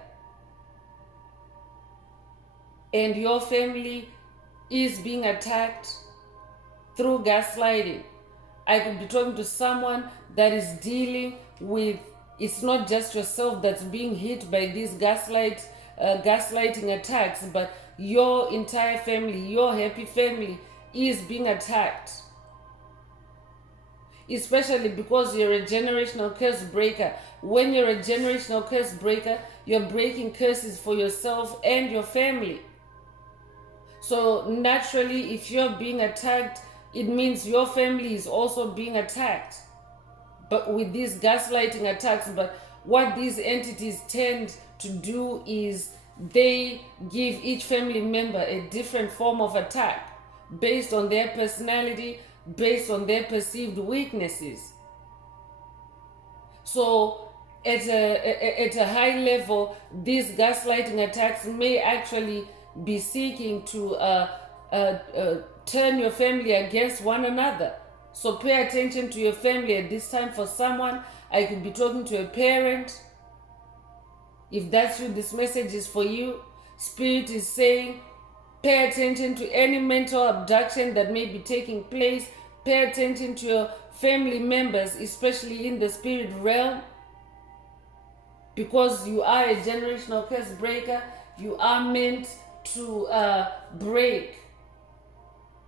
and your family is being attacked through gaslighting. I could be talking to someone that is dealing with, it's not just yourself that's being hit by these gaslighting attacks, but your entire family, your happy family is being attacked. Especially because you're a generational curse breaker. When you're a generational curse breaker, you're breaking curses for yourself and your family. So naturally, if you're being attacked, it means your family is also being attacked. But with these gaslighting attacks, but what these entities tend to do is they give each family member a different form of attack based on their personality, based on their perceived weaknesses. So at a high level, these gaslighting attacks may actually be seeking to turn your family against one another. So pay attention to your family at this time. For someone, I could be talking to a parent. If that's you, this message is for you. Spirit is saying, pay attention to any mental abduction that may be taking place. Pay attention to your family members, especially in the spirit realm. Because you are a generational curse breaker, you are meant to break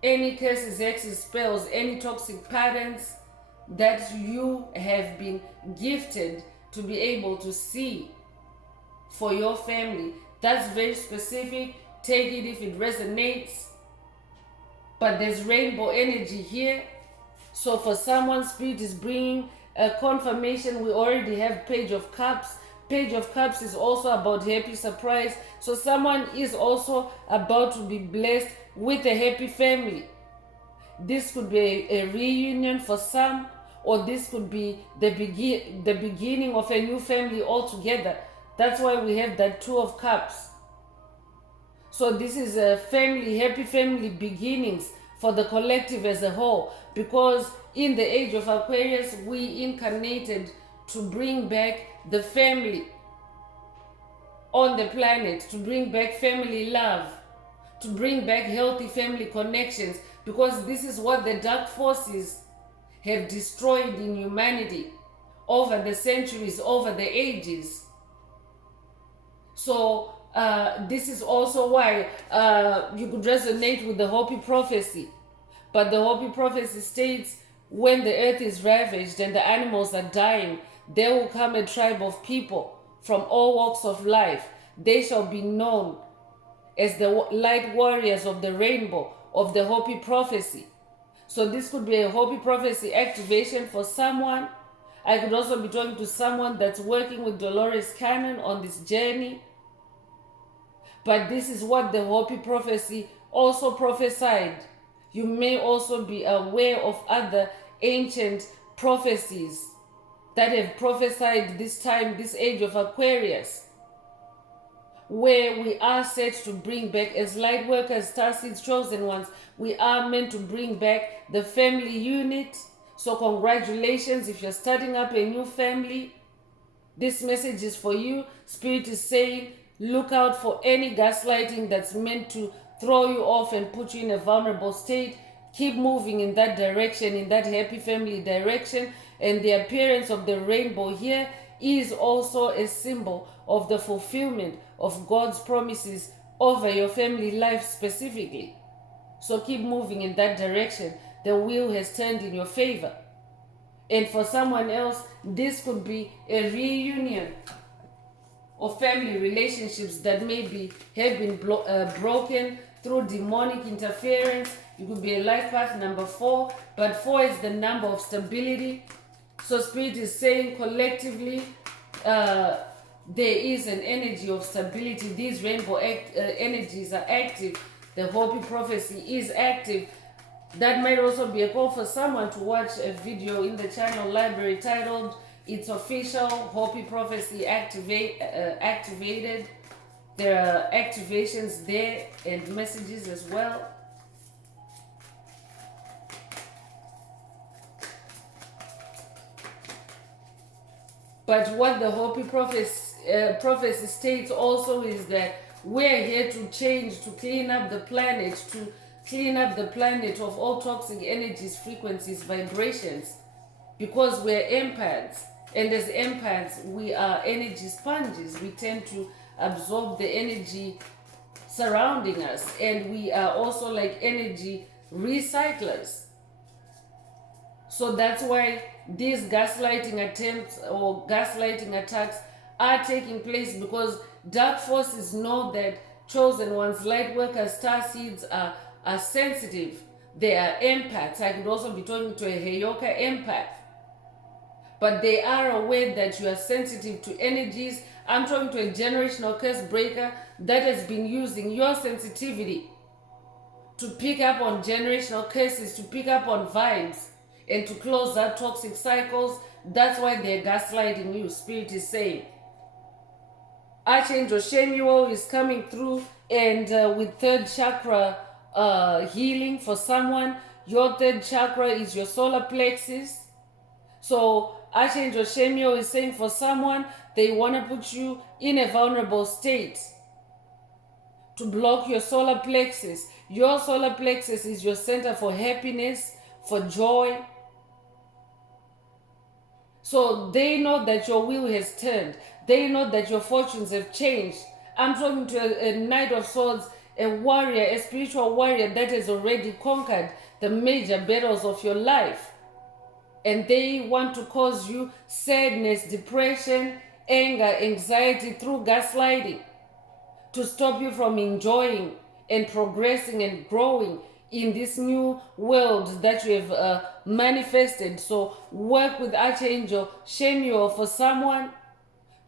any curses, hexes, spells, any toxic patterns that you have been gifted to be able to see for your family. That's very specific. Take it if it resonates. But there's rainbow energy here. So for someone, Spirit is bringing a confirmation. We already have Page of Cups. Page of Cups is also about happy surprise. So someone is also about to be blessed with a happy family. This could be a reunion for some, or this could be the beginning of a new family altogether. That's why we have that Two of Cups. So this is a family, happy family beginnings for the collective as a whole. Because in the age of Aquarius, we incarnated to bring back the family on the planet, to bring back family love, to bring back healthy family connections, because this is what the dark forces have destroyed in humanity over the centuries, over the ages. So this is also why you could resonate with the Hopi prophecy. But the Hopi prophecy states, when the earth is ravaged and the animals are dying, there will come a tribe of people from all walks of life. They shall be known as the light warriors of the rainbow of the Hopi prophecy. So this could be a Hopi prophecy activation for someone. I could also be talking to someone that's working with Dolores Cannon on this journey. But this is what the Hopi prophecy also prophesied. You may also be aware of other ancient prophecies that have prophesied this time, this age of Aquarius, where we are set to bring back, as light workers, starseeds, chosen ones, we are meant to bring back the family unit. So congratulations if you're starting up a new family. This message is for you. Spirit is saying, look out for any gaslighting that's meant to throw you off and put you in a vulnerable state. Keep moving in that direction, in that happy family direction. And the appearance of the rainbow here is also a symbol of the fulfillment of God's promises over your family life specifically. So keep moving in that direction. The wheel has turned in your favor. And for someone else, this could be a reunion of family relationships that maybe have been broken through demonic interference. You could be a life path number 4, but 4 is the number of stability. So Spirit is saying collectively, there is an energy of stability. These rainbow energies are active. The Hopi prophecy is active. That might also be a call for someone to watch a video in the channel library titled It's Official, Hopi Prophecy Activated. There are activations there and messages as well. But what the Hopi prophecy states also is that we're here to change, to clean up the planet, of all toxic energies, frequencies, vibrations, because we're empaths. And as empaths, we are energy sponges. We tend to absorb the energy surrounding us, and we are also like energy recyclers. So that's why these gaslighting attempts or gaslighting attacks are taking place, because dark forces know that chosen ones, light workers, star seeds are sensitive. They are empaths. I could also be talking to a Heyoka empath. But they are aware that you are sensitive to energies. I'm talking to a generational curse breaker that has been using your sensitivity to pick up on generational curses, to pick up on vibes, and to close out toxic cycles. That's why they're gaslighting you, Spirit is saying. Archangel Shemuel is coming through, and with third chakra healing for someone. Your third chakra is your solar plexus. So Archangel Shemuel is saying for someone, they want to put you in a vulnerable state to block your solar plexus. Your solar plexus is your center for happiness, for joy. So they know that your wheel has turned. They know that your fortunes have changed. I'm talking to a Knight of Swords, a warrior, a spiritual warrior that has already conquered the major battles of your life. And they want to cause you sadness, depression, anger, anxiety through gaslighting, to stop you from enjoying and progressing and growing in this new world that you have manifested. So work with Archangel Shemuel for someone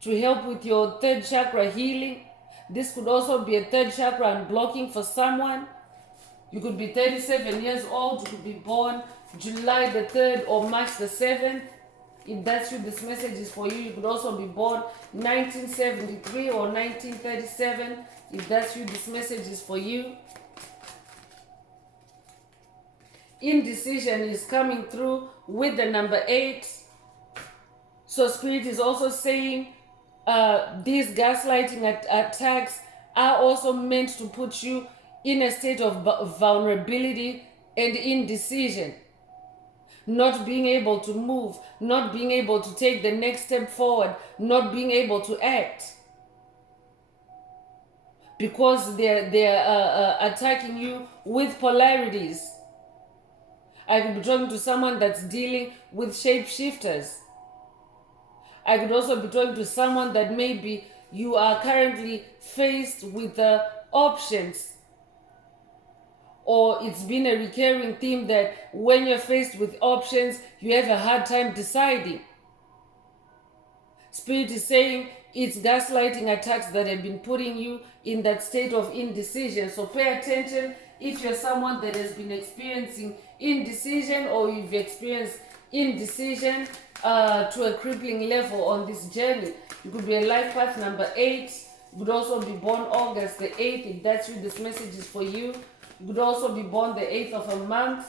to help with your third chakra healing. This could also be a third chakra unblocking for someone. You could be 37 years old. You could be born July the 3rd or March the 7th. If that's you, this message is for you. You could also be born 1973 or 1937. If that's you, this message is for you. Indecision is coming through with the number 8. So Spirit is also saying these gaslighting attacks are also meant to put you in a state of vulnerability and indecision. Not being able to move, not being able to take the next step forward, not being able to act. Because they're attacking you with polarities. I could be talking to someone that's dealing with shapeshifters. I could also be talking to someone that maybe you are currently faced with options, or it's been a recurring theme that when you're faced with options, you have a hard time deciding. Spirit is saying it's gaslighting attacks that have been putting you in that state of indecision. So pay attention if you're someone that has been experiencing indecision, or you've experienced indecision to a crippling level on this journey. You could be a life path number 8. You could also be born August the 8th. If that's you, this message is for you. You could also be born the 8th of a month.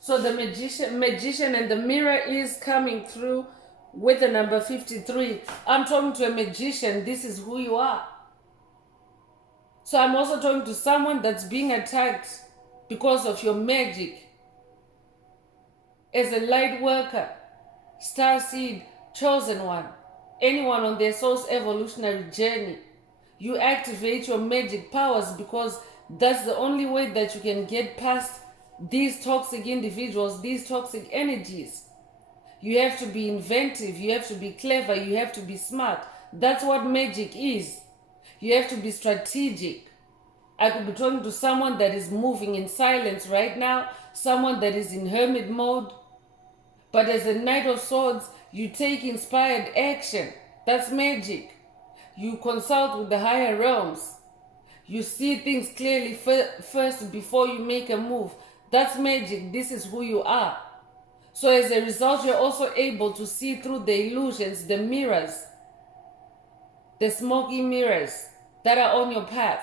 So the magician and the mirror is coming through with the number 53. I'm talking to a magician. This is who you are. So I'm also talking to someone that's being attacked because of your magic. As a light worker, star seed, chosen one, anyone on their soul's evolutionary journey, you activate your magic powers because that's the only way that you can get past these toxic individuals, these toxic energies. You have to be inventive, you have to be clever, you have to be smart. That's what magic is. You have to be strategic. I could be talking to someone that is moving in silence right now, someone that is in hermit mode. But as a Knight of Swords, you take inspired action. That's magic. You consult with the higher realms. You see things clearly first before you make a move. That's magic. This is who you are. So as a result, you're also able to see through the illusions, the mirrors, the smoky mirrors that are on your path.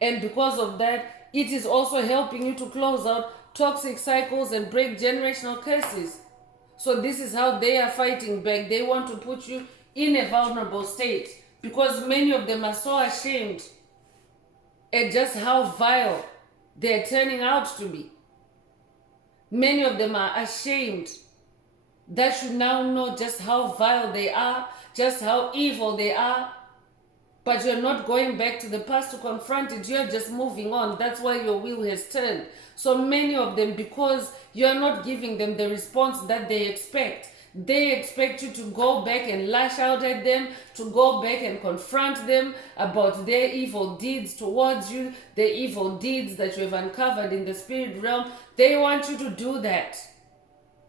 And because of that, it is also helping you to close out toxic cycles and break generational curses. So this is how they are fighting back. They want to put you in a vulnerable state because many of them are so ashamed at just how vile they're turning out to be. Many of them are ashamed that you now know just how vile they are, just how evil they are. But you're not going back to the past to confront it. You're just moving on. That's why your wheel has turned. So many of them, because you're not giving them the response that they expect. They expect you to go back and lash out at them, to go back and confront them about their evil deeds towards you, the evil deeds that you have uncovered in the spirit realm. They want you to do that.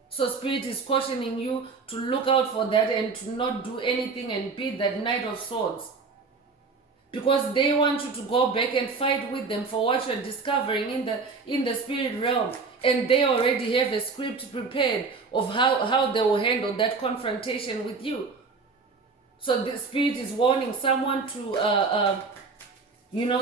So Spirit is cautioning you to look out for that and to not do anything and be that Knight of Swords. Because they want you to go back and fight with them for what you're discovering in the spirit realm. And they already have a script prepared of how they will handle that confrontation with you. So the Spirit is warning someone to,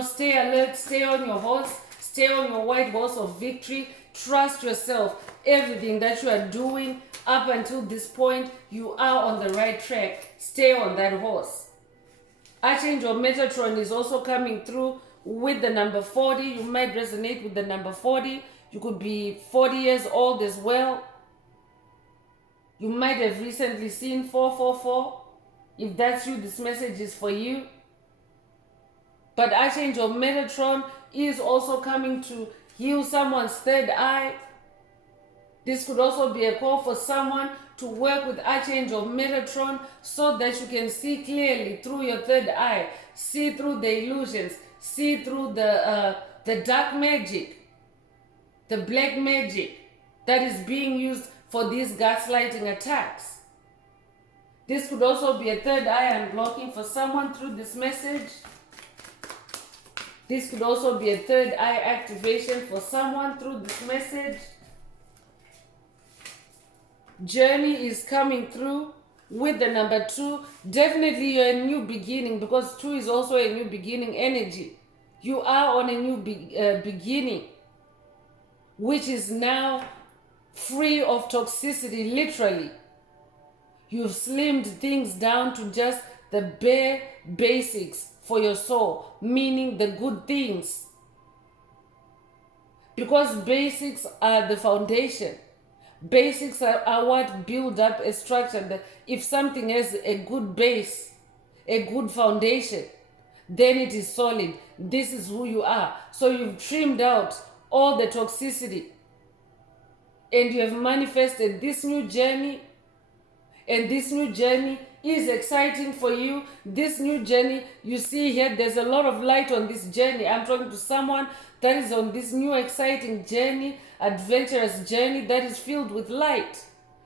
stay alert, stay on your horse, stay on your white horse of victory. Trust yourself. Everything that you are doing up until this point, you are on the right track. Stay on that horse. Archangel Metatron is also coming through with the number 40. You might resonate with the number 40. You could be 40 years old as well. You might have recently seen 444. If that's you, this message is for you. But Archangel Metatron is also coming to heal someone's third eye. This could also be a call for someone to work with Archangel Metatron so that you can see clearly through your third eye, see through the illusions, see through the dark magic, the black magic that is being used for these gaslighting attacks. This could also be a third eye unblocking for someone through this message. This could also be a third eye activation for someone through this message. Journey is coming through with the number 2. Definitely you're a new beginning, because 2 is also a new beginning energy. You are on a new beginning, which is now free of toxicity, literally. You've slimmed things down to just the bare basics for your soul, meaning the good things. Because basics are the foundation. Basics are what build up a structure. If something has a good base, a good foundation, then it is solid. This is who you are. So you've trimmed out all the toxicity and you have manifested this new journey. And this new journey is exciting for you. This new journey, you see here, there's a lot of light on this journey. I'm talking to someone that is on this new exciting journey, adventurous journey that is filled with light.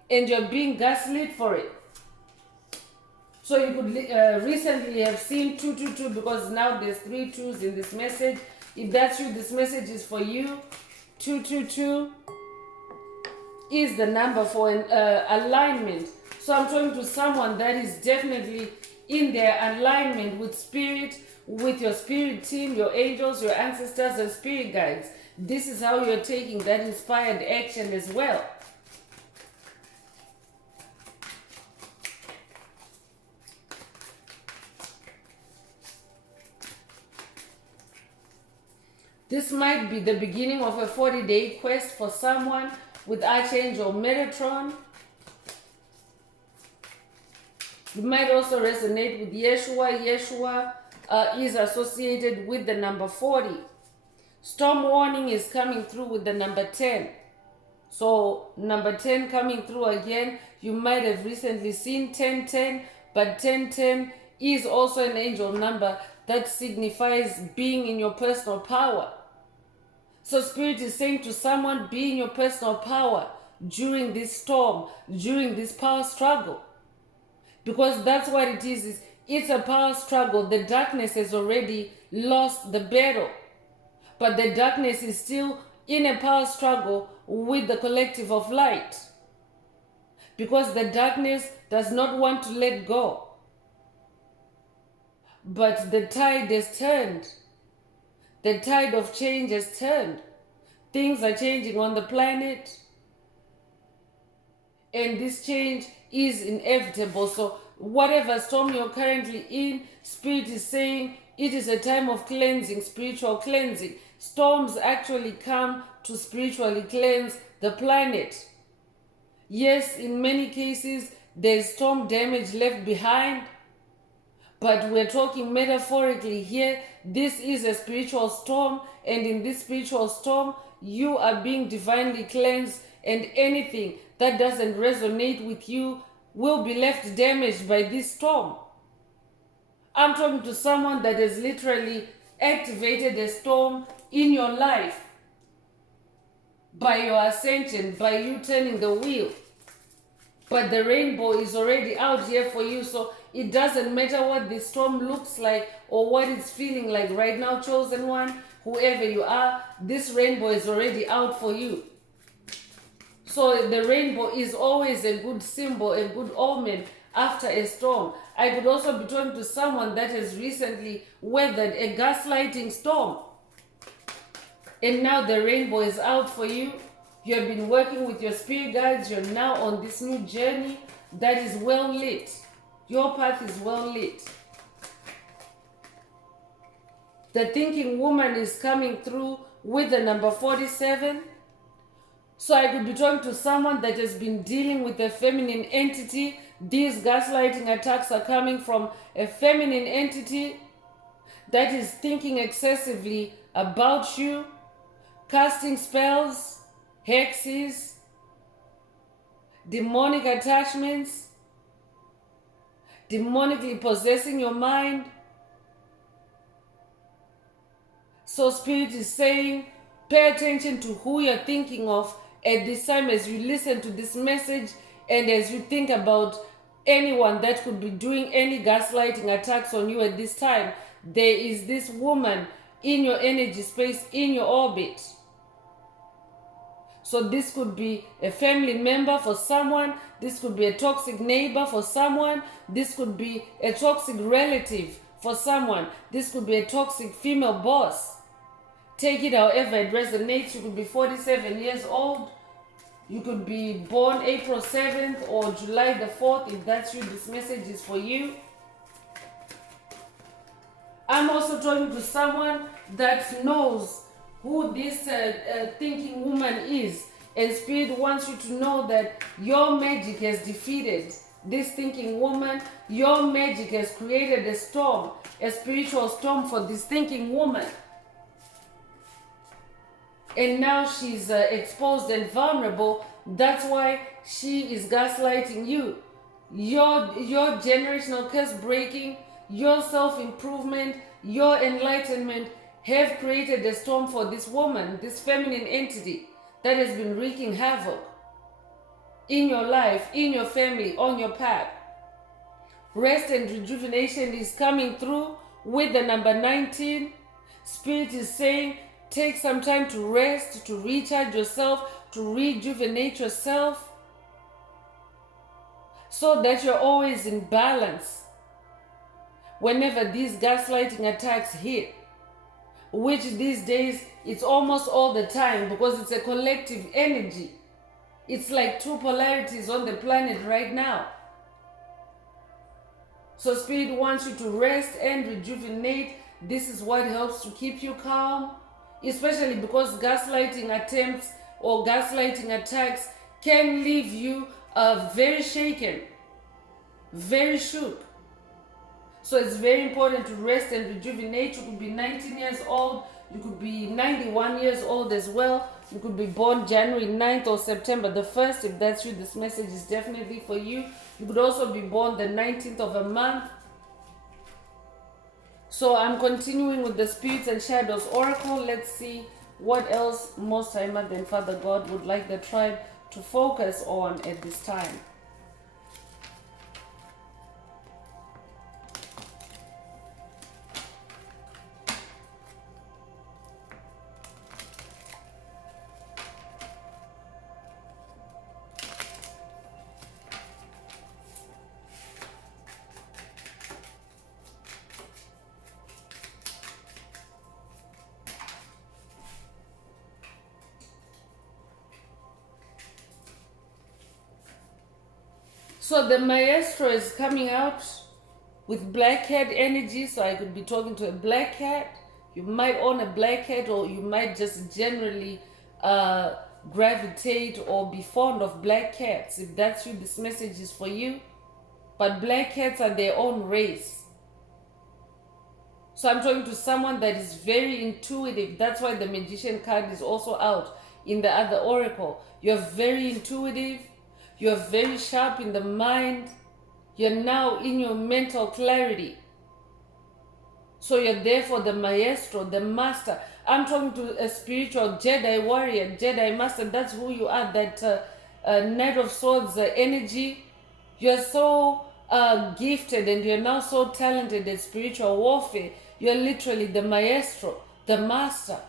And you're being gaslit for it. So you could recently have seen 222 because now there's 3 2s in this message. If that's you, this message is for you. 222 is the number for an alignment. So I'm talking to someone that is definitely in their alignment with spirit, with your spirit team, your angels, your ancestors, and spirit guides. This is how you're taking that inspired action as well. This might be the beginning of a 40-day quest for someone with Archangel Metatron. You might also resonate with Yeshua. Yeshua is associated with the number 40. Storm warning is coming through with the number 10. So number 10 coming through again. You might have recently seen 1010, but 1010 is also an angel number that signifies being in your personal power. So Spirit is saying to someone, be in your personal power during this storm, during this power struggle. Because that's what it is. It's a power struggle. The darkness has already lost the battle. But the darkness is still in a power struggle with the collective of light. Because the darkness does not want to let go. But the tide has turned. The tide of change has turned. Things are changing on the planet. And this change is inevitable. So whatever storm you're currently in, Spirit is saying it is a time of cleansing, spiritual cleansing. Storms actually come to spiritually cleanse the planet. Yes, in many cases, there's storm damage left behind. But we're talking metaphorically here. This is a spiritual storm, and in this spiritual storm, you are being divinely cleansed, and anything that doesn't resonate with you will be left damaged by this storm. I'm talking to someone that has literally activated a storm in your life by your ascension, by you turning the wheel. But the rainbow is already out here for you, so it doesn't matter what the storm looks like or what it's feeling like right now, chosen one, whoever you are, this rainbow is already out for you. So the rainbow is always a good symbol, a good omen after a storm. I could also be talking to someone that has recently weathered a gaslighting storm. And now the rainbow is out for you. You have been working with your spirit guides. You're now on this new journey that is well lit. Your path is well lit. The thinking woman is coming through with the number 47. So I could be talking to someone that has been dealing with a feminine entity. These gaslighting attacks are coming from a feminine entity that is thinking excessively about you, casting spells, hexes, demonic attachments, demonically possessing your mind. So Spirit is saying, pay attention to who you're thinking of at this time as you listen to this message and as you think about anyone that could be doing any gaslighting attacks on you at this time. There is this woman in your energy space, in your orbit. So this could be a family member for someone. This could be a toxic neighbor for someone. This could be a toxic relative for someone. This could be a toxic female boss. Take it however it resonates. You could be 47 years old. You could be born April 7th or July the 4th. If that's you, this message is for you. I'm also talking to someone that knows who this thinking woman is. And Spirit wants you to know that your magic has defeated this thinking woman. Your magic has created a storm, a spiritual storm for this thinking woman. And now she's exposed and vulnerable. That's why she is gaslighting you. Your generational curse breaking, your self-improvement, your enlightenment have created a storm for this woman, this feminine entity that has been wreaking havoc in your life, in your family, on your path. Rest and rejuvenation is coming through with the number 19. Spirit is saying, take some time to rest, to recharge yourself, to rejuvenate yourself, so that you're always in balance whenever these gaslighting attacks hit, which these days it's almost all the time because it's a collective energy. It's like two polarities on the planet right now. So Spirit wants you to rest and rejuvenate. This is what helps to keep you calm, especially because gaslighting attempts or gaslighting attacks can leave you very shaken, very shook. So it's very important to rest and rejuvenate. You could be 19 years old, you could be 91 years old as well. You could be born January 9th or September the 1st. If that's you, this message is definitely for you. You could also be born the 19th of a month. So I'm continuing with the Spirits and Shadows Oracle. Let's see what else Most High Mother and Father God would like the tribe to focus on at this time. So the maestro is coming out with black cat energy. So I could be talking to a black cat. You might own a black cat, or you might just generally gravitate or be fond of black cats. If that's you, this message is for you. But black cats are their own race. So I'm talking to someone that is very intuitive. That's why the Magician card is also out in the other oracle. You're very intuitive. You're very sharp in the mind. You're now in your mental clarity. So you're there for the maestro, the master. I'm talking to a spiritual Jedi warrior, Jedi master. That's who you are, that Knight of Swords energy. You're so gifted, and you're now so talented at spiritual warfare. You're literally the maestro, the master.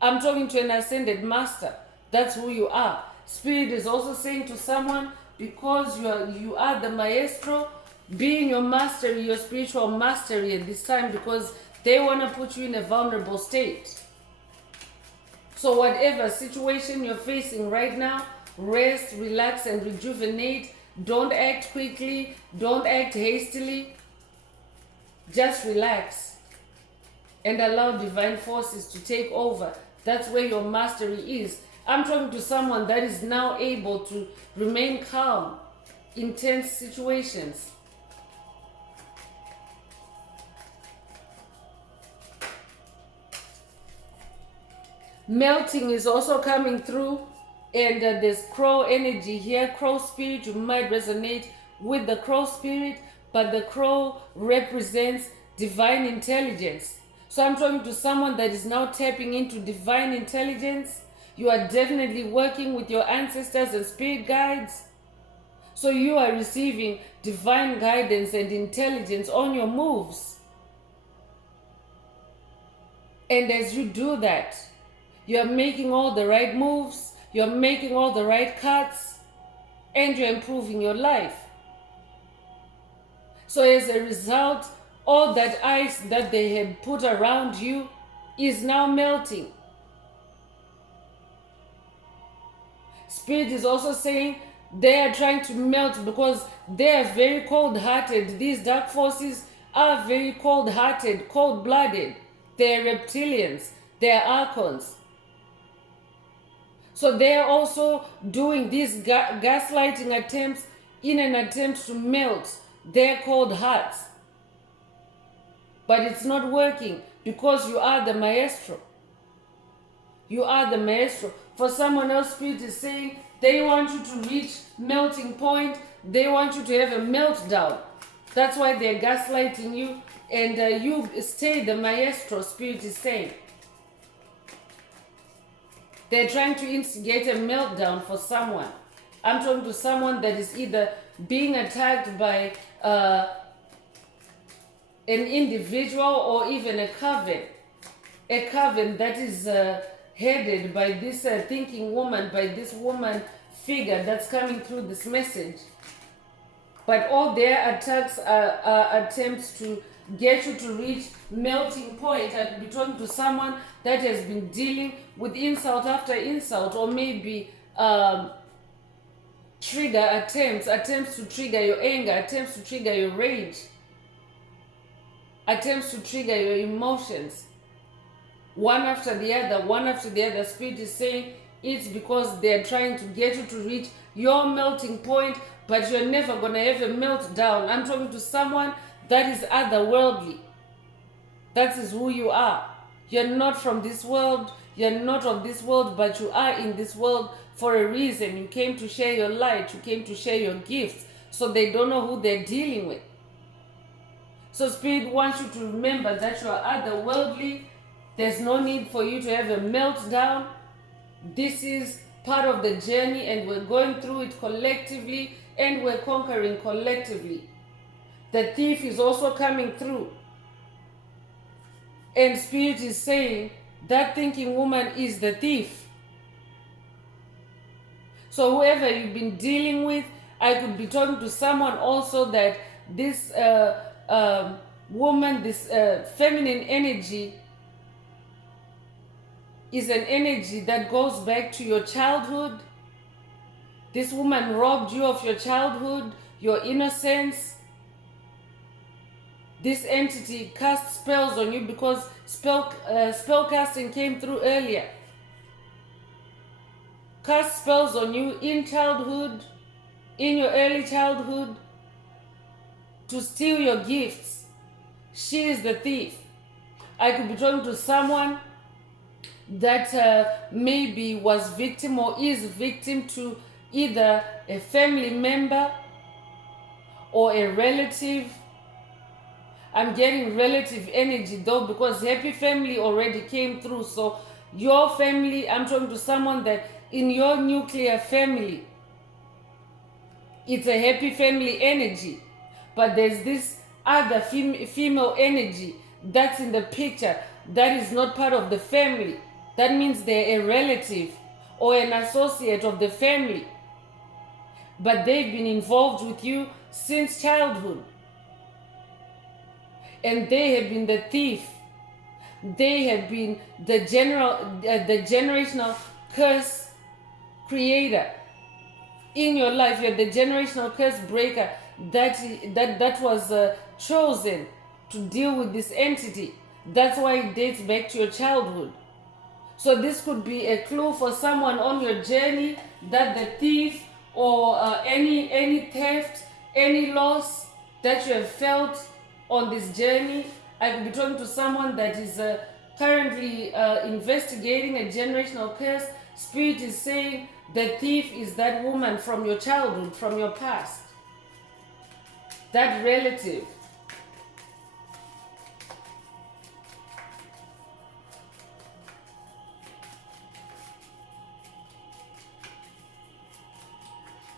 I'm talking to an ascended master. That's who you are. Spirit is also saying to someone, because you are the maestro, be in your mastery, your spiritual mastery at this time, because they want to put you in a vulnerable state. So whatever situation you're facing right now, rest, relax, and rejuvenate. Don't act quickly. Don't act hastily. Just relax and allow divine forces to take over. That's where your mastery is. I'm talking to someone that is now able to remain calm in tense situations. Melting is also coming through, and there's crow energy here. Crow spirit, you might resonate with the crow spirit, but the crow represents divine intelligence. So I'm talking to someone that is now tapping into divine intelligence. You are definitely working with your ancestors and spirit guides. So you are receiving divine guidance and intelligence on your moves. And as you do that, you're making all the right moves, you're making all the right cuts, and you're improving your life. So as a result, all that ice that they had put around you is now melting. Spirit is also saying they are trying to melt because they are very cold-hearted. These dark forces are very cold-hearted, cold-blooded. They are reptilians. They are archons. So they are also doing these gaslighting attempts in an attempt to melt their cold hearts. But it's not working because you are the maestro. You are the maestro. For someone else, Spirit is saying they want you to reach melting point. They want you to have a meltdown. That's why they're gaslighting you. And you stay the maestro, Spirit is saying. They're trying to instigate a meltdown for someone. I'm talking to someone that is either being attacked by an individual or even a coven. A coven that is headed by this thinking woman, by this woman figure that's coming through this message. But all their attacks are attempts to get you to reach melting point. I could be talking to someone that has been dealing with insult after insult, or maybe trigger attempts to trigger your anger, attempts to trigger your rage, attempts to trigger your emotions. One after the other, Spirit is saying it's because they're trying to get you to reach your melting point, but you're never going to have a meltdown. I'm talking to someone that is otherworldly. That is who you are. You're not from this world. You're not of this world, but you are in this world for a reason. You came to share your light. You came to share your gifts. So they don't know who they're dealing with. So Spirit wants you to remember that you are otherworldly. There's no need for you to have a meltdown. This is part of the journey, and we're going through it collectively, and we're conquering collectively. The thief is also coming through. And Spirit is saying that thinking woman is the thief. So whoever you've been dealing with, I could be talking to someone also that this woman, this feminine energy is an energy that goes back to your childhood. This woman robbed you of your childhood, your innocence. This entity cast spells on you because spell casting came through earlier. Cast spells on you in childhood, in your early childhood, to steal your gifts. She is the thief. I could be talking to someone that maybe was victim or is victim to either a family member or a relative. I'm getting relative energy though, because happy family already came through. So your family, I'm talking to someone that in your nuclear family, it's a happy family energy. But there's this other female energy that's in the picture that is not part of the family. That means they're a relative or an associate of the family. But they've been involved with you since childhood. And they have been the thief. They have been the generational curse creator in your life. You're the generational curse breaker that was chosen to deal with this entity. That's why it dates back to your childhood. So this could be a clue for someone on your journey that the thief or any theft, any loss that you have felt on this journey. I could be talking to someone that is currently investigating a generational curse. Spirit is saying the thief is that woman from your childhood, from your past. That relative.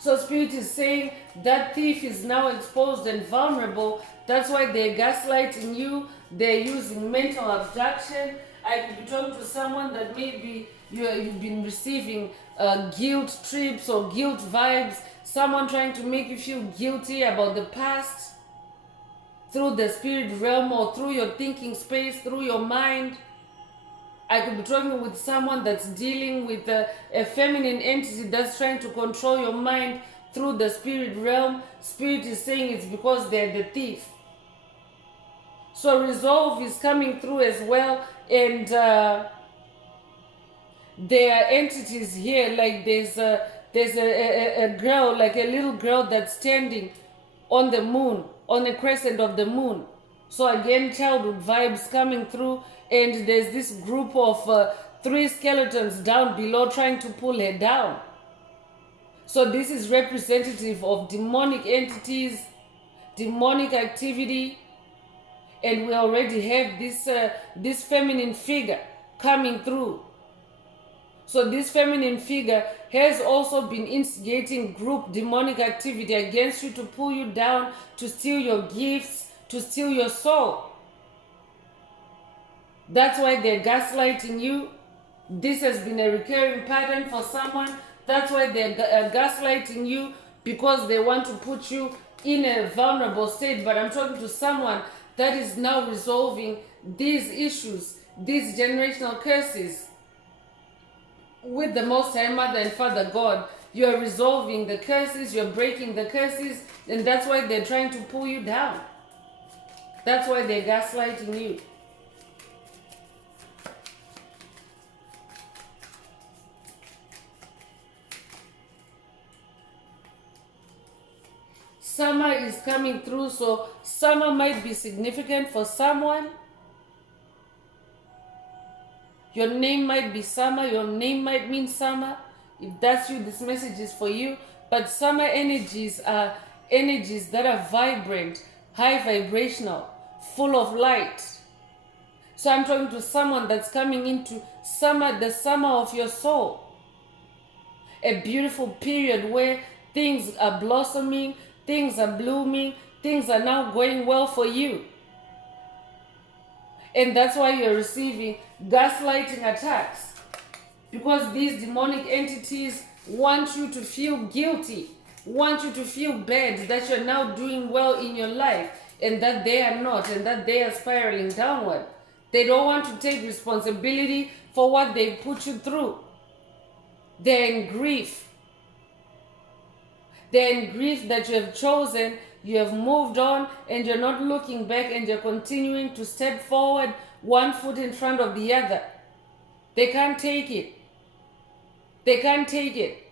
So Spirit is saying that thief is now exposed and vulnerable. That's why they're gaslighting you. They're using mental abduction. I could be talking to someone that maybe you've been receiving guilt trips or guilt vibes. Someone trying to make you feel guilty about the past through the spirit realm or through your thinking space, through your mind. I could be talking with someone that's dealing with a feminine entity that's trying to control your mind through the spirit realm. Spirit is saying it's because they're the thief. So resolve is coming through as well. And there are entities here, like there's a girl, like a little girl that's standing on the moon, on the crescent of the moon. So again, childhood vibes coming through, and there's this group of 3 skeletons down below trying to pull her down. So this is representative of demonic entities, demonic activity, and we already have this feminine figure coming through. So this feminine figure has also been instigating group demonic activity against you to pull you down, to steal your gifts, to steal your soul. That's why they're gaslighting you. This has been a recurring pattern for someone. That's why they're gaslighting you, because they want to put you in a vulnerable state. But I'm talking to someone that is now resolving these issues, these generational curses with the Most High Mother and Father God. You're resolving the curses, you're breaking the curses, and that's why they're trying to pull you down. That's why they're gaslighting you. Summer is coming through, so summer might be significant for someone. Your name might be Summer, your name might mean summer. If that's you, this message is for you. But summer energies are energies that are vibrant, high vibrational, full of light. So I'm talking to someone that's coming into summer, the summer of your soul. A beautiful period where things are blossoming, things are blooming, things are now going well for you. And that's why you're receiving gaslighting attacks. Because these demonic entities want you to feel guilty, want you to feel bad that you're now doing well in your life, and that they are not, and that they are spiraling downward. They don't want to take responsibility for what they put you through. They're in grief. They're in grief that you have chosen, you have moved on, and you're not looking back, and you're continuing to step forward, one foot in front of the other. They can't take it. They can't take it.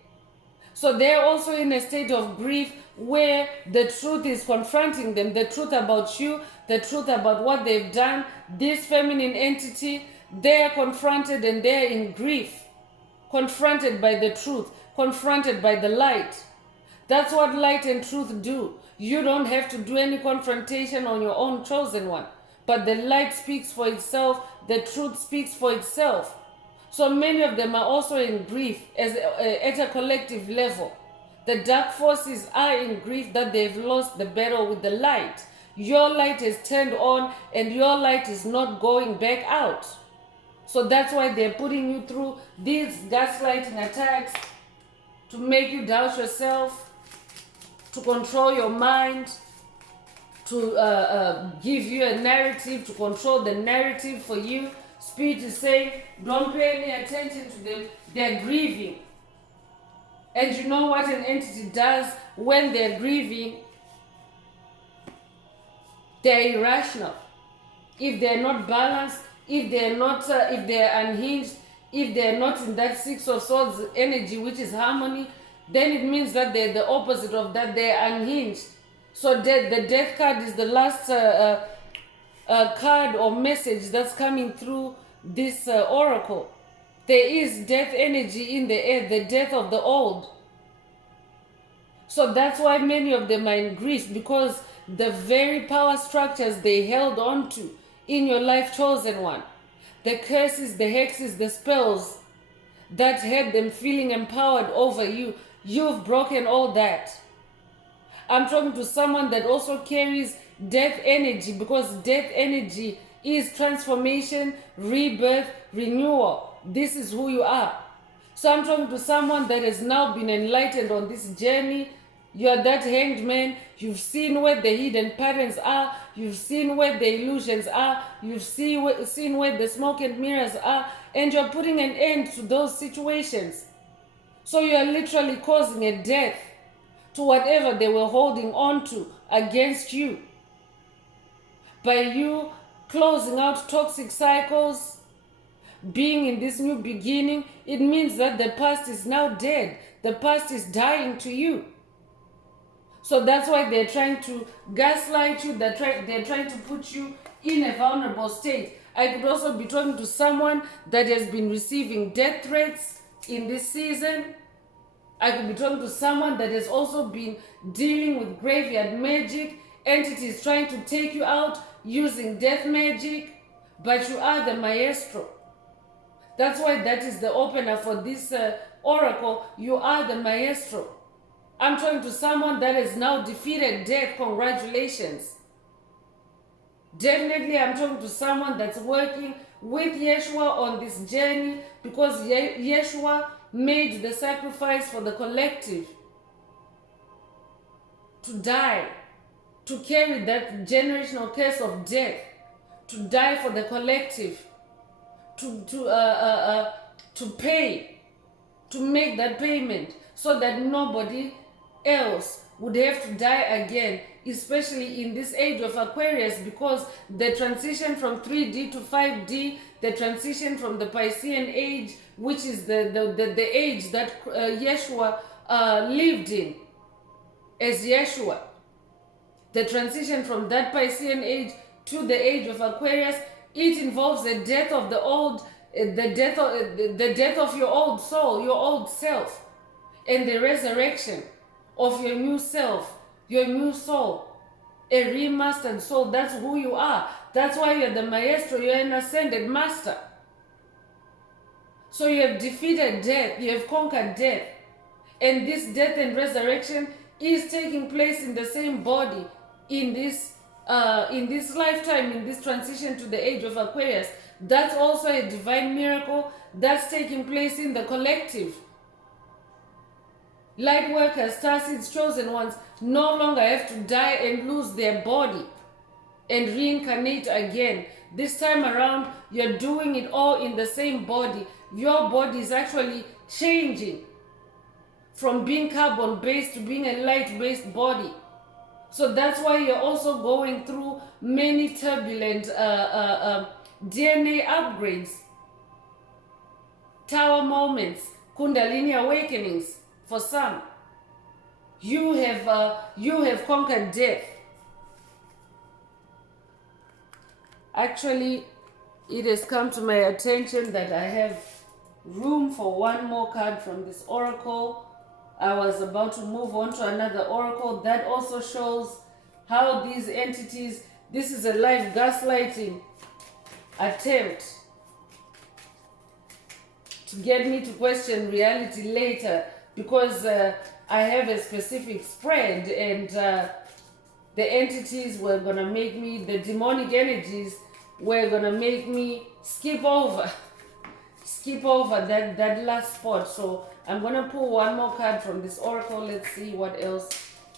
So they're also in a state of grief where the truth is confronting them, the truth about you, the truth about what they've done. This feminine entity, they're confronted and they're in grief, confronted by the truth, confronted by the light. That's what light and truth do. You don't have to do any confrontation on your own, chosen one. But the light speaks for itself, the truth speaks for itself. So many of them are also in grief at a collective level. The dark forces are in grief that they've lost the battle with the light. Your light is turned on and your light is not going back out. So that's why they're putting you through these gaslighting attacks to make you doubt yourself, to control your mind, to give you a narrative, to control the narrative for you. Spirit is saying, don't pay any attention to them. They're grieving. And you know what an entity does when they're grieving? They're irrational. If they're not balanced, if they're unhinged, if they're not in that Six of Swords energy, which is harmony, then it means that they're the opposite of that. They're unhinged. So the death card is the last card or message that's coming through this oracle. There is death energy in the air, the death of the old. So that's why many of them are in grief, because the very power structures they held on to in your life, chosen one, the curses, the hexes, the spells that had them feeling empowered over you, you've broken all that. I'm talking to someone that also carries death energy, because death energy is transformation, rebirth, renewal. This is who you are. So I'm talking to someone that has now been enlightened on this journey. You're that hanged man. You've seen where the hidden patterns are. You've seen where the illusions are. You've seen where the smoke and mirrors are. And you're putting an end to those situations. So you're literally causing a death to whatever they were holding on to against you. By you closing out toxic cycles, being in this new beginning, it means that the past is now dead. The past is dying to you. So that's why they're trying to gaslight you. They're trying to put you in a vulnerable state. I could also be talking to someone that has been receiving death threats in this season. I could be talking to someone that has also been dealing with graveyard magic, entities trying to take you out using death magic, but you are the maestro. That's why that is the opener for this oracle. You are the maestro. I'm talking to someone that has now defeated death. Congratulations. Definitely, I'm talking to someone that's working with Yeshua on this journey, because Yeshua made the sacrifice for the collective to die, to carry that generational curse of death, to die for the collective, to pay, to make that payment so that nobody else would have to die again, especially in this age of Aquarius, because the transition from 3D to 5D, the transition from the Piscean age, which is the age that Yeshua lived in as Yeshua, the transition from that Piscean age to the age of Aquarius, it involves the death of the old, the death of your old soul, your old self, and the resurrection of your new self, your new soul, a remastered soul. That's who you are. That's why you're the maestro. You're an ascended master. So you have defeated death. You have conquered death. And this death and resurrection is taking place in the same body in this lifetime, in this transition to the age of Aquarius. That's also a divine miracle that's taking place in the collective. Light workers, starseeds, chosen ones no longer have to die and lose their body and reincarnate again. This time around, you're doing it all in the same body. Your body is actually changing from being carbon-based to being a light-based body. So that's why you're also going through many turbulent DNA upgrades, tower moments, kundalini awakenings. For some, you have conquered death. Actually, it has come to my attention that I have room for one more card from this oracle. I was about to move on to another oracle that also shows how these entities, this is a live gaslighting attempt to get me to question reality later, because I have a specific spread, and the entities were going to make me, the demonic energies were going to make me skip over that last spot. So I'm going to pull one more card from this oracle. Let's see what else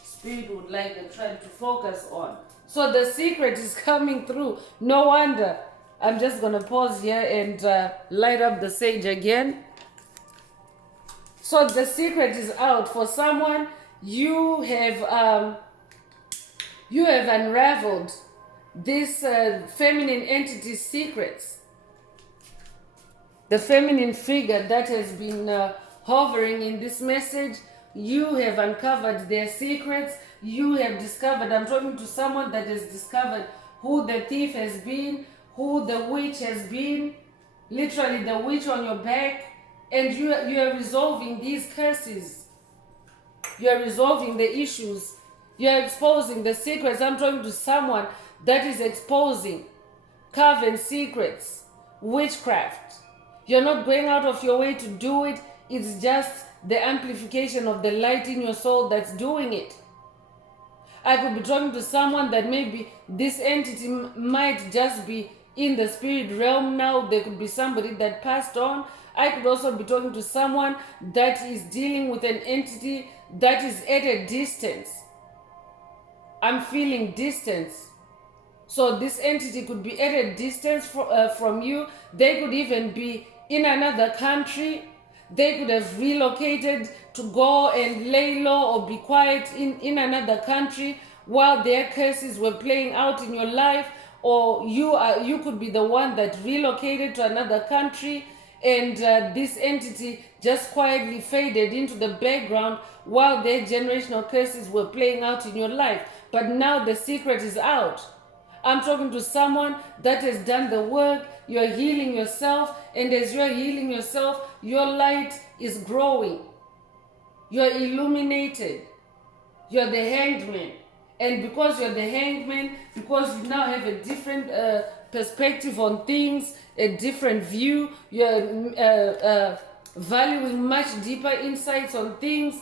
Spirit would like the tribe to focus on. So the secret is coming through. No wonder. I'm just going to pause here and light up the sage again. So the secret is out for someone. You have unraveled this feminine entity's secrets. The feminine figure that has been hovering in this message, you have uncovered their secrets. You have discovered, I'm talking to someone that has discovered who the thief has been, who the witch has been, literally the witch on your back. And you are resolving these curses. You are resolving the issues. You are exposing the secrets. I'm talking to someone that is exposing coven secrets, witchcraft. You're not going out of your way to do it. It's just the amplification of the light in your soul that's doing it. I could be talking to someone that maybe this entity might just be in the spirit realm now. There could be somebody that passed on. I could also be talking to someone that is dealing with an entity that is at a distance. I'm feeling distance. So this entity could be at a distance from you. They could even be in another country. They could have relocated to go and lay low or be quiet in another country while their curses were playing out in your life. or you could be the one that relocated to another country, and this entity just quietly faded into the background while their generational curses were playing out in your life. But now the secret is out. I'm talking to someone that has done the work. You're healing yourself, and as you're healing yourself, your light is growing. You're illuminated. You're the hanged man. And because you're the hanged man, because you now have a different perspective on things, a different view, you're valuing much deeper insights on things,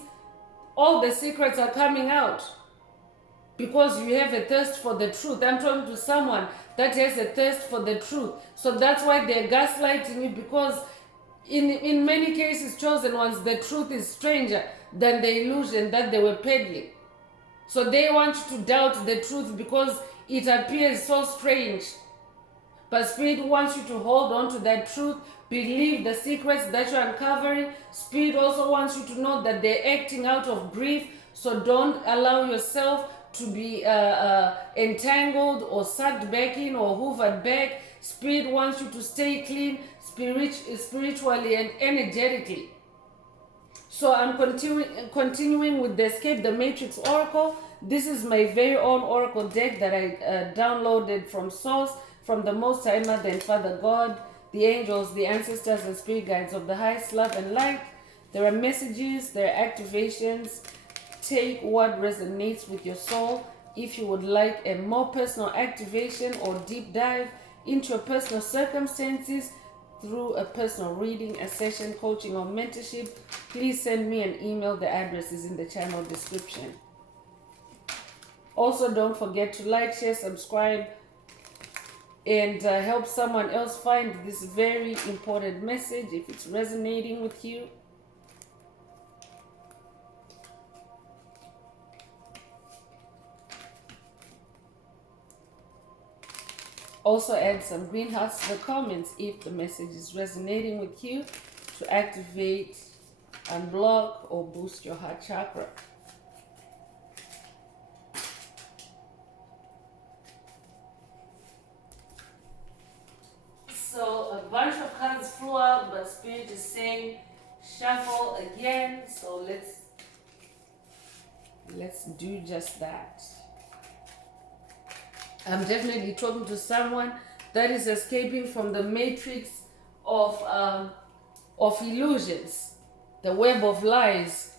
all the secrets are coming out. Because you have a thirst for the truth. I'm talking to someone that has a thirst for the truth. So that's why they're gaslighting you, because in many cases, chosen ones, the truth is stranger than the illusion that they were peddling. So they want you to doubt the truth because it appears so strange. But Spirit wants you to hold on to that truth, believe the secrets that you're uncovering. Spirit also wants you to know that they're acting out of grief, so don't allow yourself to be entangled or sucked back in or hoovered back. Spirit wants you to stay clean spiritually and energetically. So I'm continuing with the Escape the Matrix Oracle. This is my very own Oracle deck that I downloaded from Source, from the Most High Mother and Father God, the angels, the ancestors, and spirit guides of the highest love and light. There are messages, there are activations. Take what resonates with your soul. If you would like a more personal activation or deep dive into your personal circumstances through a personal reading, a session, coaching, or mentorship, please send me an email. The address is in the channel description. Also, don't forget to like, share, subscribe, and help someone else find this very important message if it's resonating with you. Also add some green hearts to the comments if the message is resonating with you, to activate, unblock, or boost your heart chakra. So a bunch of cards flew out, but Spirit is saying shuffle again. So let's do just that. I'm definitely talking to someone that is escaping from the matrix of illusions, the web of lies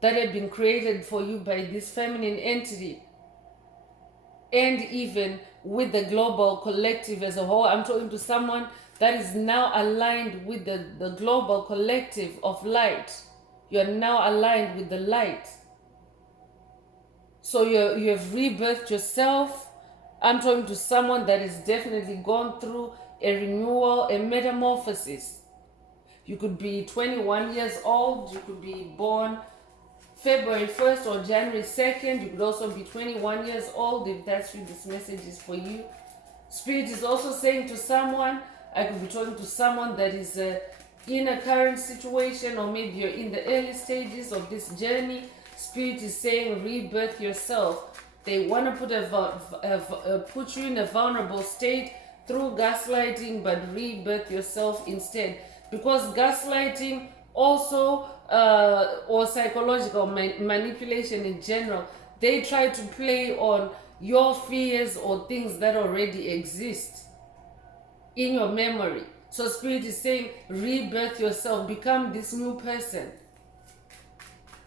that have been created for you by this feminine entity, and even with the global collective as a whole. I'm talking to someone that is now aligned with the global collective of light. You're now aligned with the light. So you have rebirthed yourself. I'm talking to someone that has definitely gone through a renewal, a metamorphosis. You could be 21 years old. You could be born February 1st or January 2nd. You could also be 21 years old if that's who this message is for you. Spirit is also saying to someone, I could be talking to someone that is in a current situation, or maybe you're in the early stages of this journey. Spirit is saying rebirth yourself. They want to put you in a vulnerable state through gaslighting, but rebirth yourself instead. Because gaslighting also, or psychological manipulation in general, they try to play on your fears or things that already exist in your memory. So Spirit is saying rebirth yourself, become this new person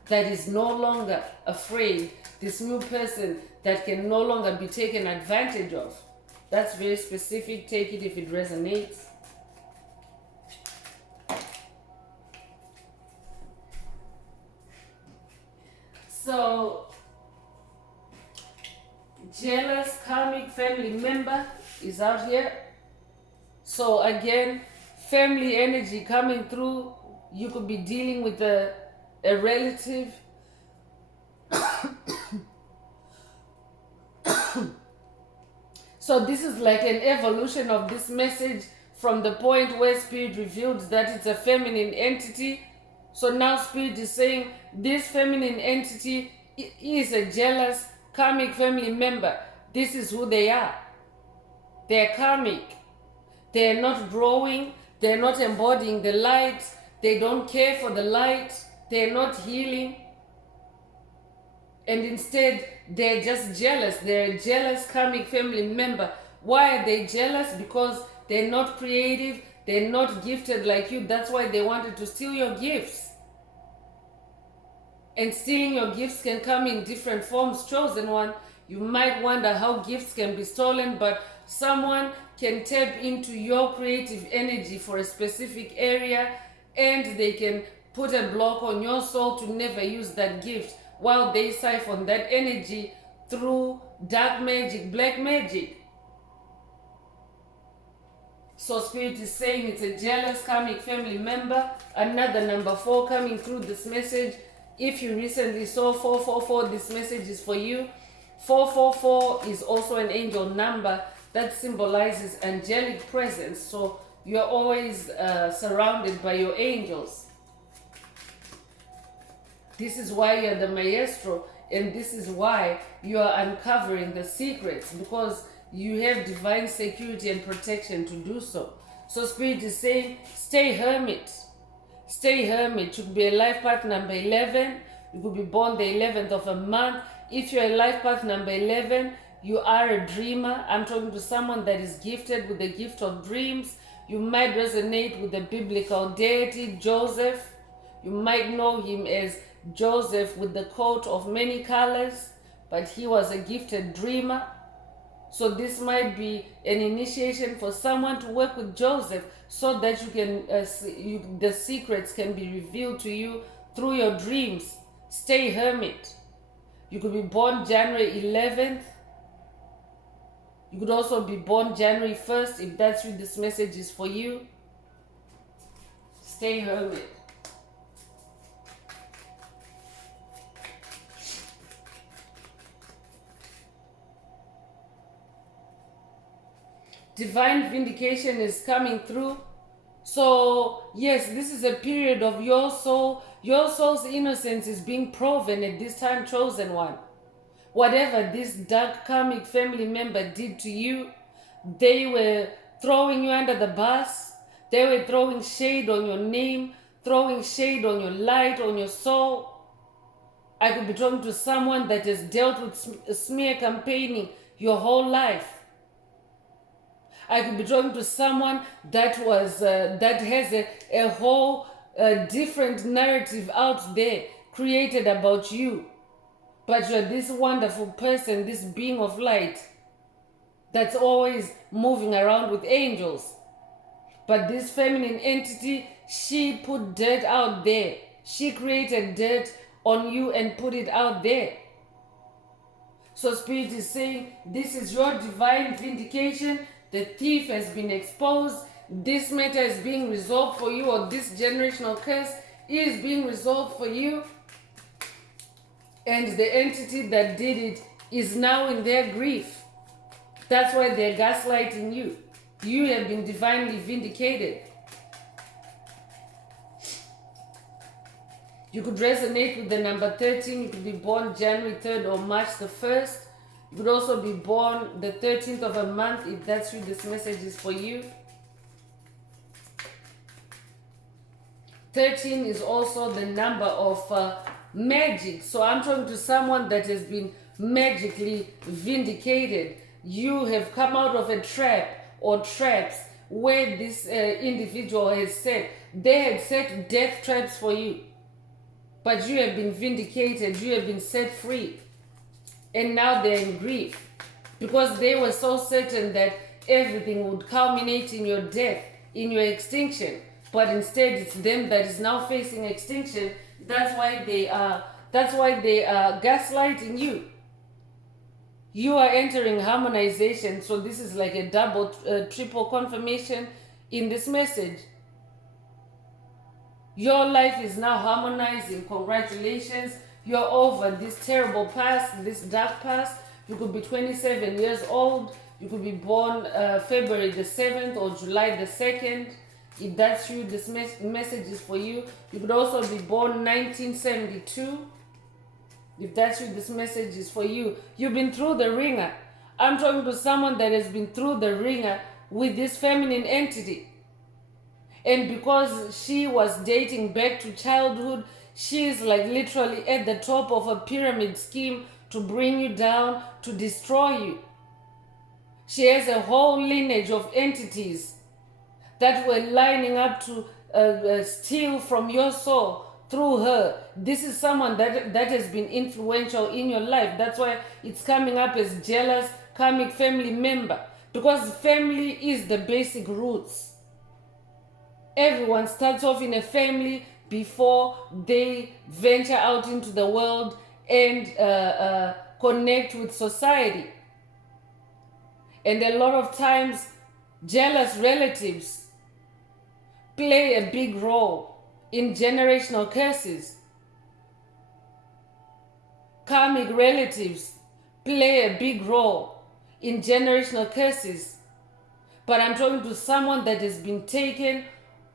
that is no longer afraid, this new person that can no longer be taken advantage of. That's very specific. Take it if it resonates. So, jealous karmic family member is out here. So again, family energy coming through. You could be dealing with a relative. So this is like an evolution of this message from the point where Spirit revealed that it's a feminine entity. So now Spirit is saying this feminine entity is a jealous karmic family member. This is who they are. They're karmic. They're not growing. They're not embodying the light. They don't care for the light. They're not healing. And instead, they're just jealous. They're a jealous karmic family member. Why are they jealous? Because they're not creative. They're not gifted like you. That's why they wanted to steal your gifts. And stealing your gifts can come in different forms. Chosen one, you might wonder how gifts can be stolen, but someone can tap into your creative energy for a specific area, and they can put a block on your soul to never use that gift, while they siphon that energy through dark magic, black magic. So Spirit is saying it's a jealous karmic family member. Another number 4 coming through this message. If you recently saw 444, this message is for you. 444 is also an angel number that symbolizes angelic presence. So you're always surrounded by your angels. This is why you're the maestro, and this is why you are uncovering the secrets, because you have divine security and protection to do so. So Spirit is saying, stay hermit. Stay hermit. You could be a life path number 11. You could be born the 11th of a month. If you're a life path number 11, you are a dreamer. I'm talking to someone that is gifted with the gift of dreams. You might resonate with the biblical deity, Joseph. You might know him as Joseph with the coat of many colors, but he was a gifted dreamer. So this might be an initiation for someone to work with Joseph, so that you can the secrets can be revealed to you through your dreams. Stay hermit. You could be born January 11th. You could also be born January 1st. If that's you, this message is for you. Stay hermit. Divine vindication is coming through. So yes, this is a period of your soul's innocence is being proven at this time, chosen one. Whatever this dark karmic family member did to you, they were throwing you under the bus. They were throwing shade on your name, throwing shade on your light, on your soul. I could be talking to someone that has dealt with smear campaigning your whole life. I could be talking to someone that has a whole different narrative out there created about you. But you're this wonderful person, this being of light that's always moving around with angels. But this feminine entity, she put dirt out there. She created dirt on you and put it out there. So Spirit is saying, this is your divine vindication. The thief has been exposed. This matter is being resolved for you, or this generational curse is being resolved for you. And the entity that did it is now in their grief. That's why they're gaslighting you. You have been divinely vindicated. You could resonate with the number 13. You could be born January 3rd or March the 1st. You could also be born the 13th of a month. If that's you, this message is for you. 13 is also the number of magic. So I'm talking to someone that has been magically vindicated. You have come out of a trap or traps where this individual has set. They had set death traps for you. But you have been vindicated. You have been set free. And now they're in grief because they were so certain that everything would culminate in your death, in your extinction. But instead, it's them that is now facing extinction. That's why they are gaslighting you. You are entering harmonization. So this is like a double, triple confirmation in this message. Your life is now harmonizing. Congratulations. You're over this terrible past, this dark past. You could be 27 years old. You could be born February the 7th or July the 2nd. If that's you, this message is for you. You could also be born 1972. If that's you, this message is for you. You've been through the ringer. I'm talking to someone that has been through the ringer with this feminine entity. And because she was dating back to childhood, she's like literally at the top of a pyramid scheme to bring you down, to destroy you. She has a whole lineage of entities that were lining up to steal from your soul through her. This is someone that has been influential in your life. That's why it's coming up as jealous karmic family member, because family is the basic roots. Everyone starts off in a family before they venture out into the world and connect with society. And a lot of times, jealous relatives play a big role in generational curses. Karmic relatives play a big role in generational curses. But I'm talking to someone that has been taken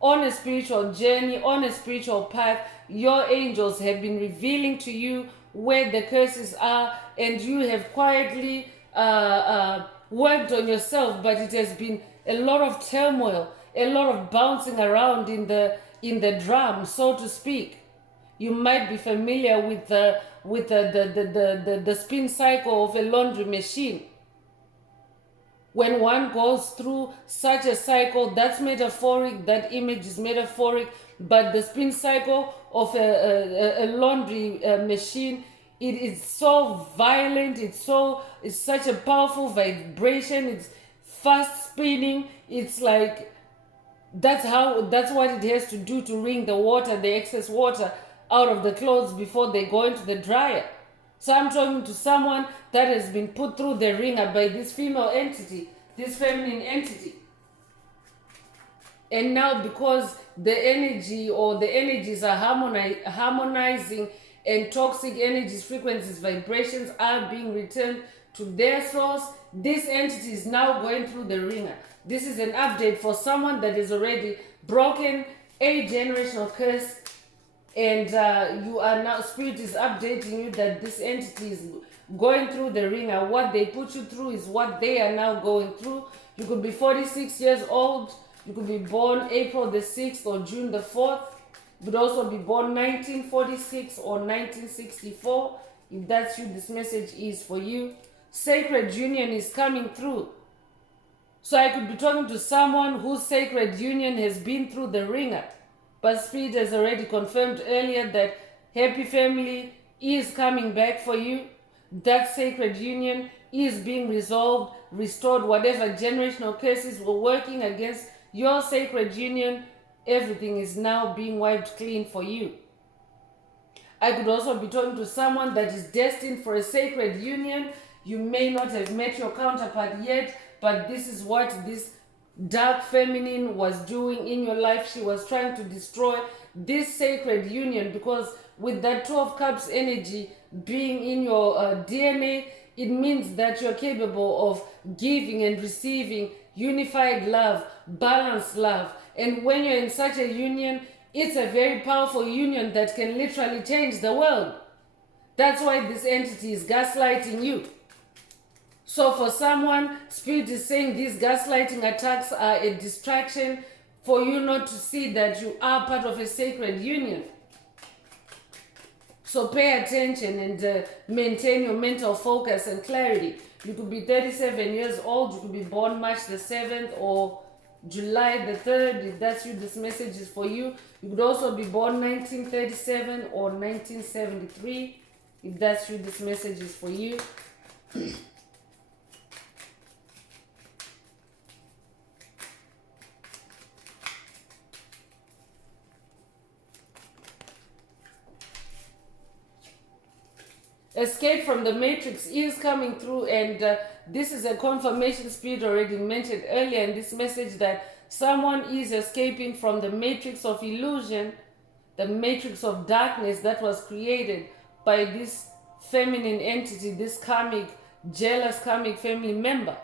on a spiritual journey, on a spiritual path. Your angels have been revealing to you where the curses are, and you have quietly worked on yourself, but it has been a lot of turmoil, a lot of bouncing around in the drum, so to speak. You might be familiar with the spin cycle of a laundry machine. When one goes through such a cycle, that's metaphoric, that image is metaphoric, but the spin cycle of a laundry machine, it is so violent, it's such a powerful vibration, it's fast spinning, it's like, that's what it has to do to wring the water, the excess water out of the clothes before they go into the dryer. So I'm talking to someone that has been put through the ringer by this female entity, this feminine entity. And now because the energy or the energies are harmonizing, and toxic energies, frequencies, vibrations are being returned to their source, this entity is now going through the ringer. This is an update for someone that has already broken a generational curse, and you are now, spirit is updating you that this entity is going through the ringer. What they put you through is what they are now going through. You could be 46 years old. You could be born April the 6th or June the 4th. You could also be born 1946 or 1964. If that's you, this message is for you. Sacred union is coming through. So I could be talking to someone whose sacred union has been through the ringer. But Spirit has already confirmed earlier that happy family is coming back for you. That sacred union is being resolved, restored. Whatever generational curses were working against your sacred union, everything is now being wiped clean for you. I could also be talking to someone that is destined for a sacred union. You may not have met your counterpart yet, but this is what this dark feminine was doing in your life. She was trying to destroy this sacred union, because with that 12 cups energy being in your DNA, it means that you're capable of giving and receiving unified love, balanced love. And when you're in such a union, it's a very powerful union that can literally change the world. That's why this entity is gaslighting you. So for someone, Spirit is saying these gaslighting attacks are a distraction for you not to see that you are part of a sacred union. So pay attention and maintain your mental focus and clarity. You could be 37 years old. You could be born March the 7th or July the 3rd. If that's you, this message is for you. You could also be born 1937 or 1973. If that's you, this message is for you. Escape from the matrix is coming through, and this is a confirmation. Spirit already mentioned earlier in this message that someone is escaping from the matrix of illusion, the matrix of darkness that was created by this feminine entity, this karmic, jealous karmic family member.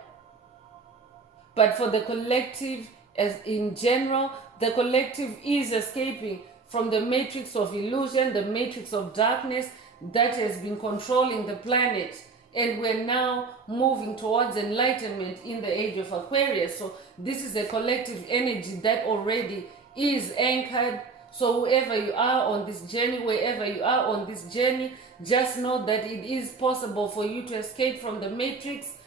But for the collective, as in general, the collective is escaping from the matrix of illusion, the matrix of darkness that has been controlling the planet and we're now moving towards enlightenment in the age of Aquarius. So this is a collective energy that already is anchored. So whoever you are on this journey, wherever you are on this journey, just know that it is possible for you to escape from the matrix.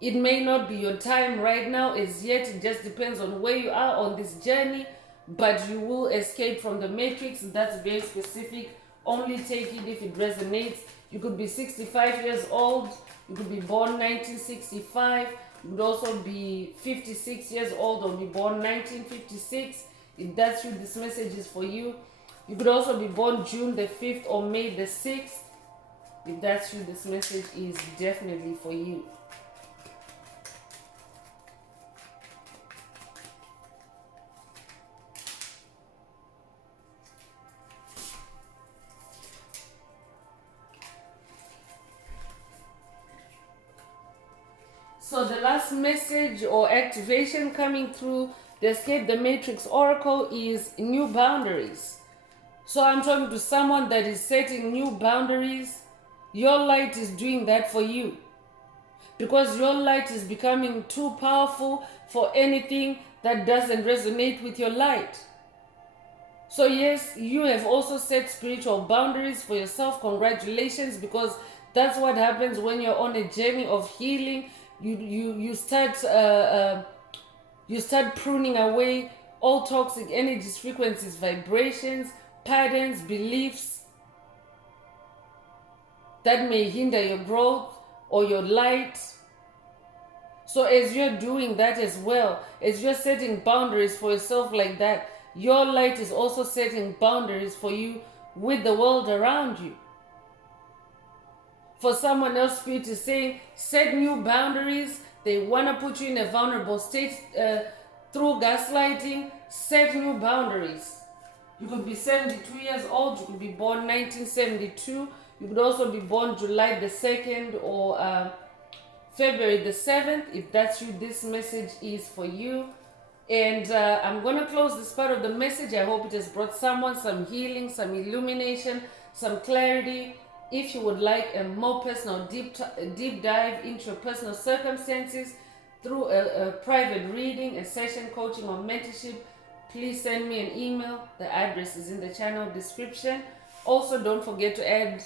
It may not be your time right now as yet. It just depends on where you are on this journey, but you will escape from the matrix. That's very specific. Only take it if it resonates. You could be 65 years old. You could be born 1965. You could also be 56 years old or be born 1956. If that's you, this message is for you. You could also be born June the 5th or May the 6th. If that's you, this message is definitely for you. So the last message or activation coming through the Escape the Matrix Oracle is new boundaries. So I'm talking to someone that is setting new boundaries. Your light is doing that for you. Because your light is becoming too powerful for anything that doesn't resonate with your light. So yes, you have also set spiritual boundaries for yourself. Congratulations, because that's what happens when you're on a journey of healing. You start pruning away all toxic energies, frequencies, vibrations, patterns, beliefs that may hinder your growth or your light. So as you're doing that as well, as you're setting boundaries for yourself like that, your light is also setting boundaries for you with the world around you. For someone else, Spirit is saying, set new boundaries. They want to put you in a vulnerable state through gaslighting. Set new boundaries. You could be 72 years old. You could be born 1972. You could also be born July the 2nd or February the 7th. If that's you, this message is for you. And I'm going to close this part of the message. I hope it has brought someone some healing, some illumination, some clarity. If you would like a more personal deep dive into your personal circumstances through a private reading, a session, coaching, or mentorship, please send me an email. The address is in the channel description. Also, don't forget to add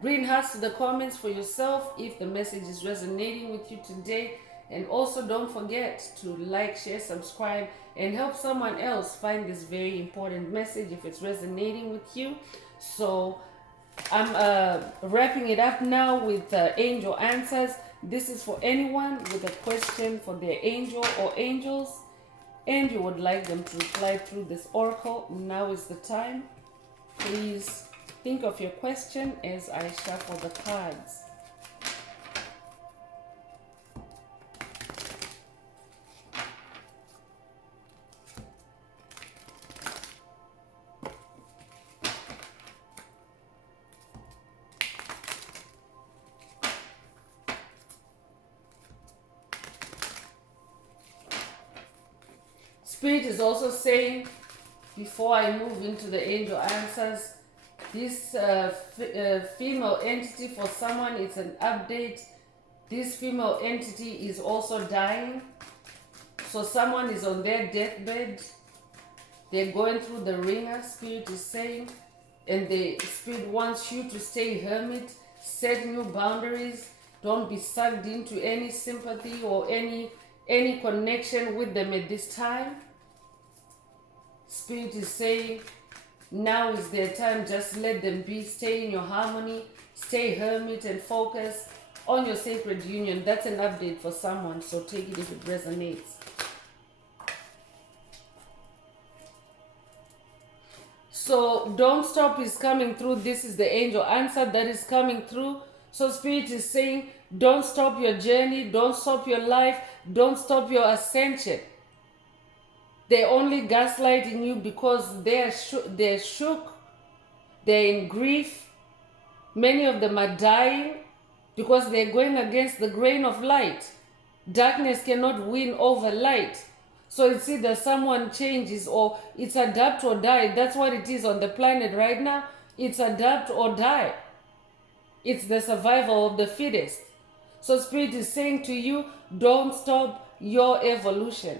green hearts to the comments for yourself if the message is resonating with you today. And also don't forget to like, share, subscribe, and help someone else find this very important message if it's resonating with you. So I'm wrapping it up now with angel answers. This is for anyone with a question for their angel or angels, and you would like them to reply through this oracle. Now is the time. Please think of your question as I shuffle the cards. Spirit is also saying, before I move into the angel answers, this female entity, for someone it's an update. This female entity is also dying. So someone is on their deathbed. They're going through the ringer, Spirit is saying. And the Spirit wants you to stay hermit, set new boundaries. Don't be sucked into any sympathy or any connection with them at this time. Spirit is saying, now is their time. Just let them be. Stay in your harmony. Stay hermit and focus on your sacred union. That's an update for someone, so take it if it resonates. So don't stop is coming through. This is the angel answer that is coming through. So Spirit is saying, don't stop your journey. Don't stop your life. Don't stop your ascension. They're only gaslighting you because they're shook. They're in grief. Many of them are dying because they're going against the grain of light. Darkness cannot win over light. So it's either someone changes or it's adapt or die. That's what it is on the planet right now. It's adapt or die. It's the survival of the fittest. So Spirit is saying to you, don't stop your evolution.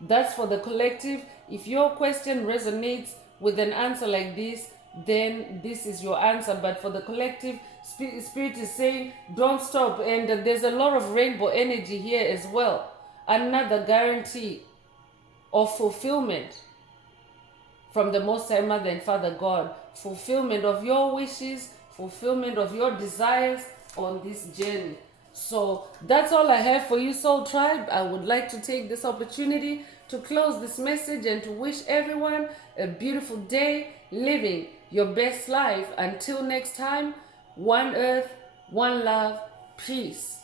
That's for the collective. If your question resonates with an answer like this, then this is your answer. But for the collective, Spirit is saying, don't stop. And there's a lot of rainbow energy here as well. Another guarantee of fulfillment from the Most High Mother and Father God. Fulfillment of your wishes, fulfillment of your desires on this journey. So that's all I have for you, Soul Tribe. I would like to take this opportunity to close this message and to wish everyone a beautiful day, living your best life. Until next time, one earth, one love, peace.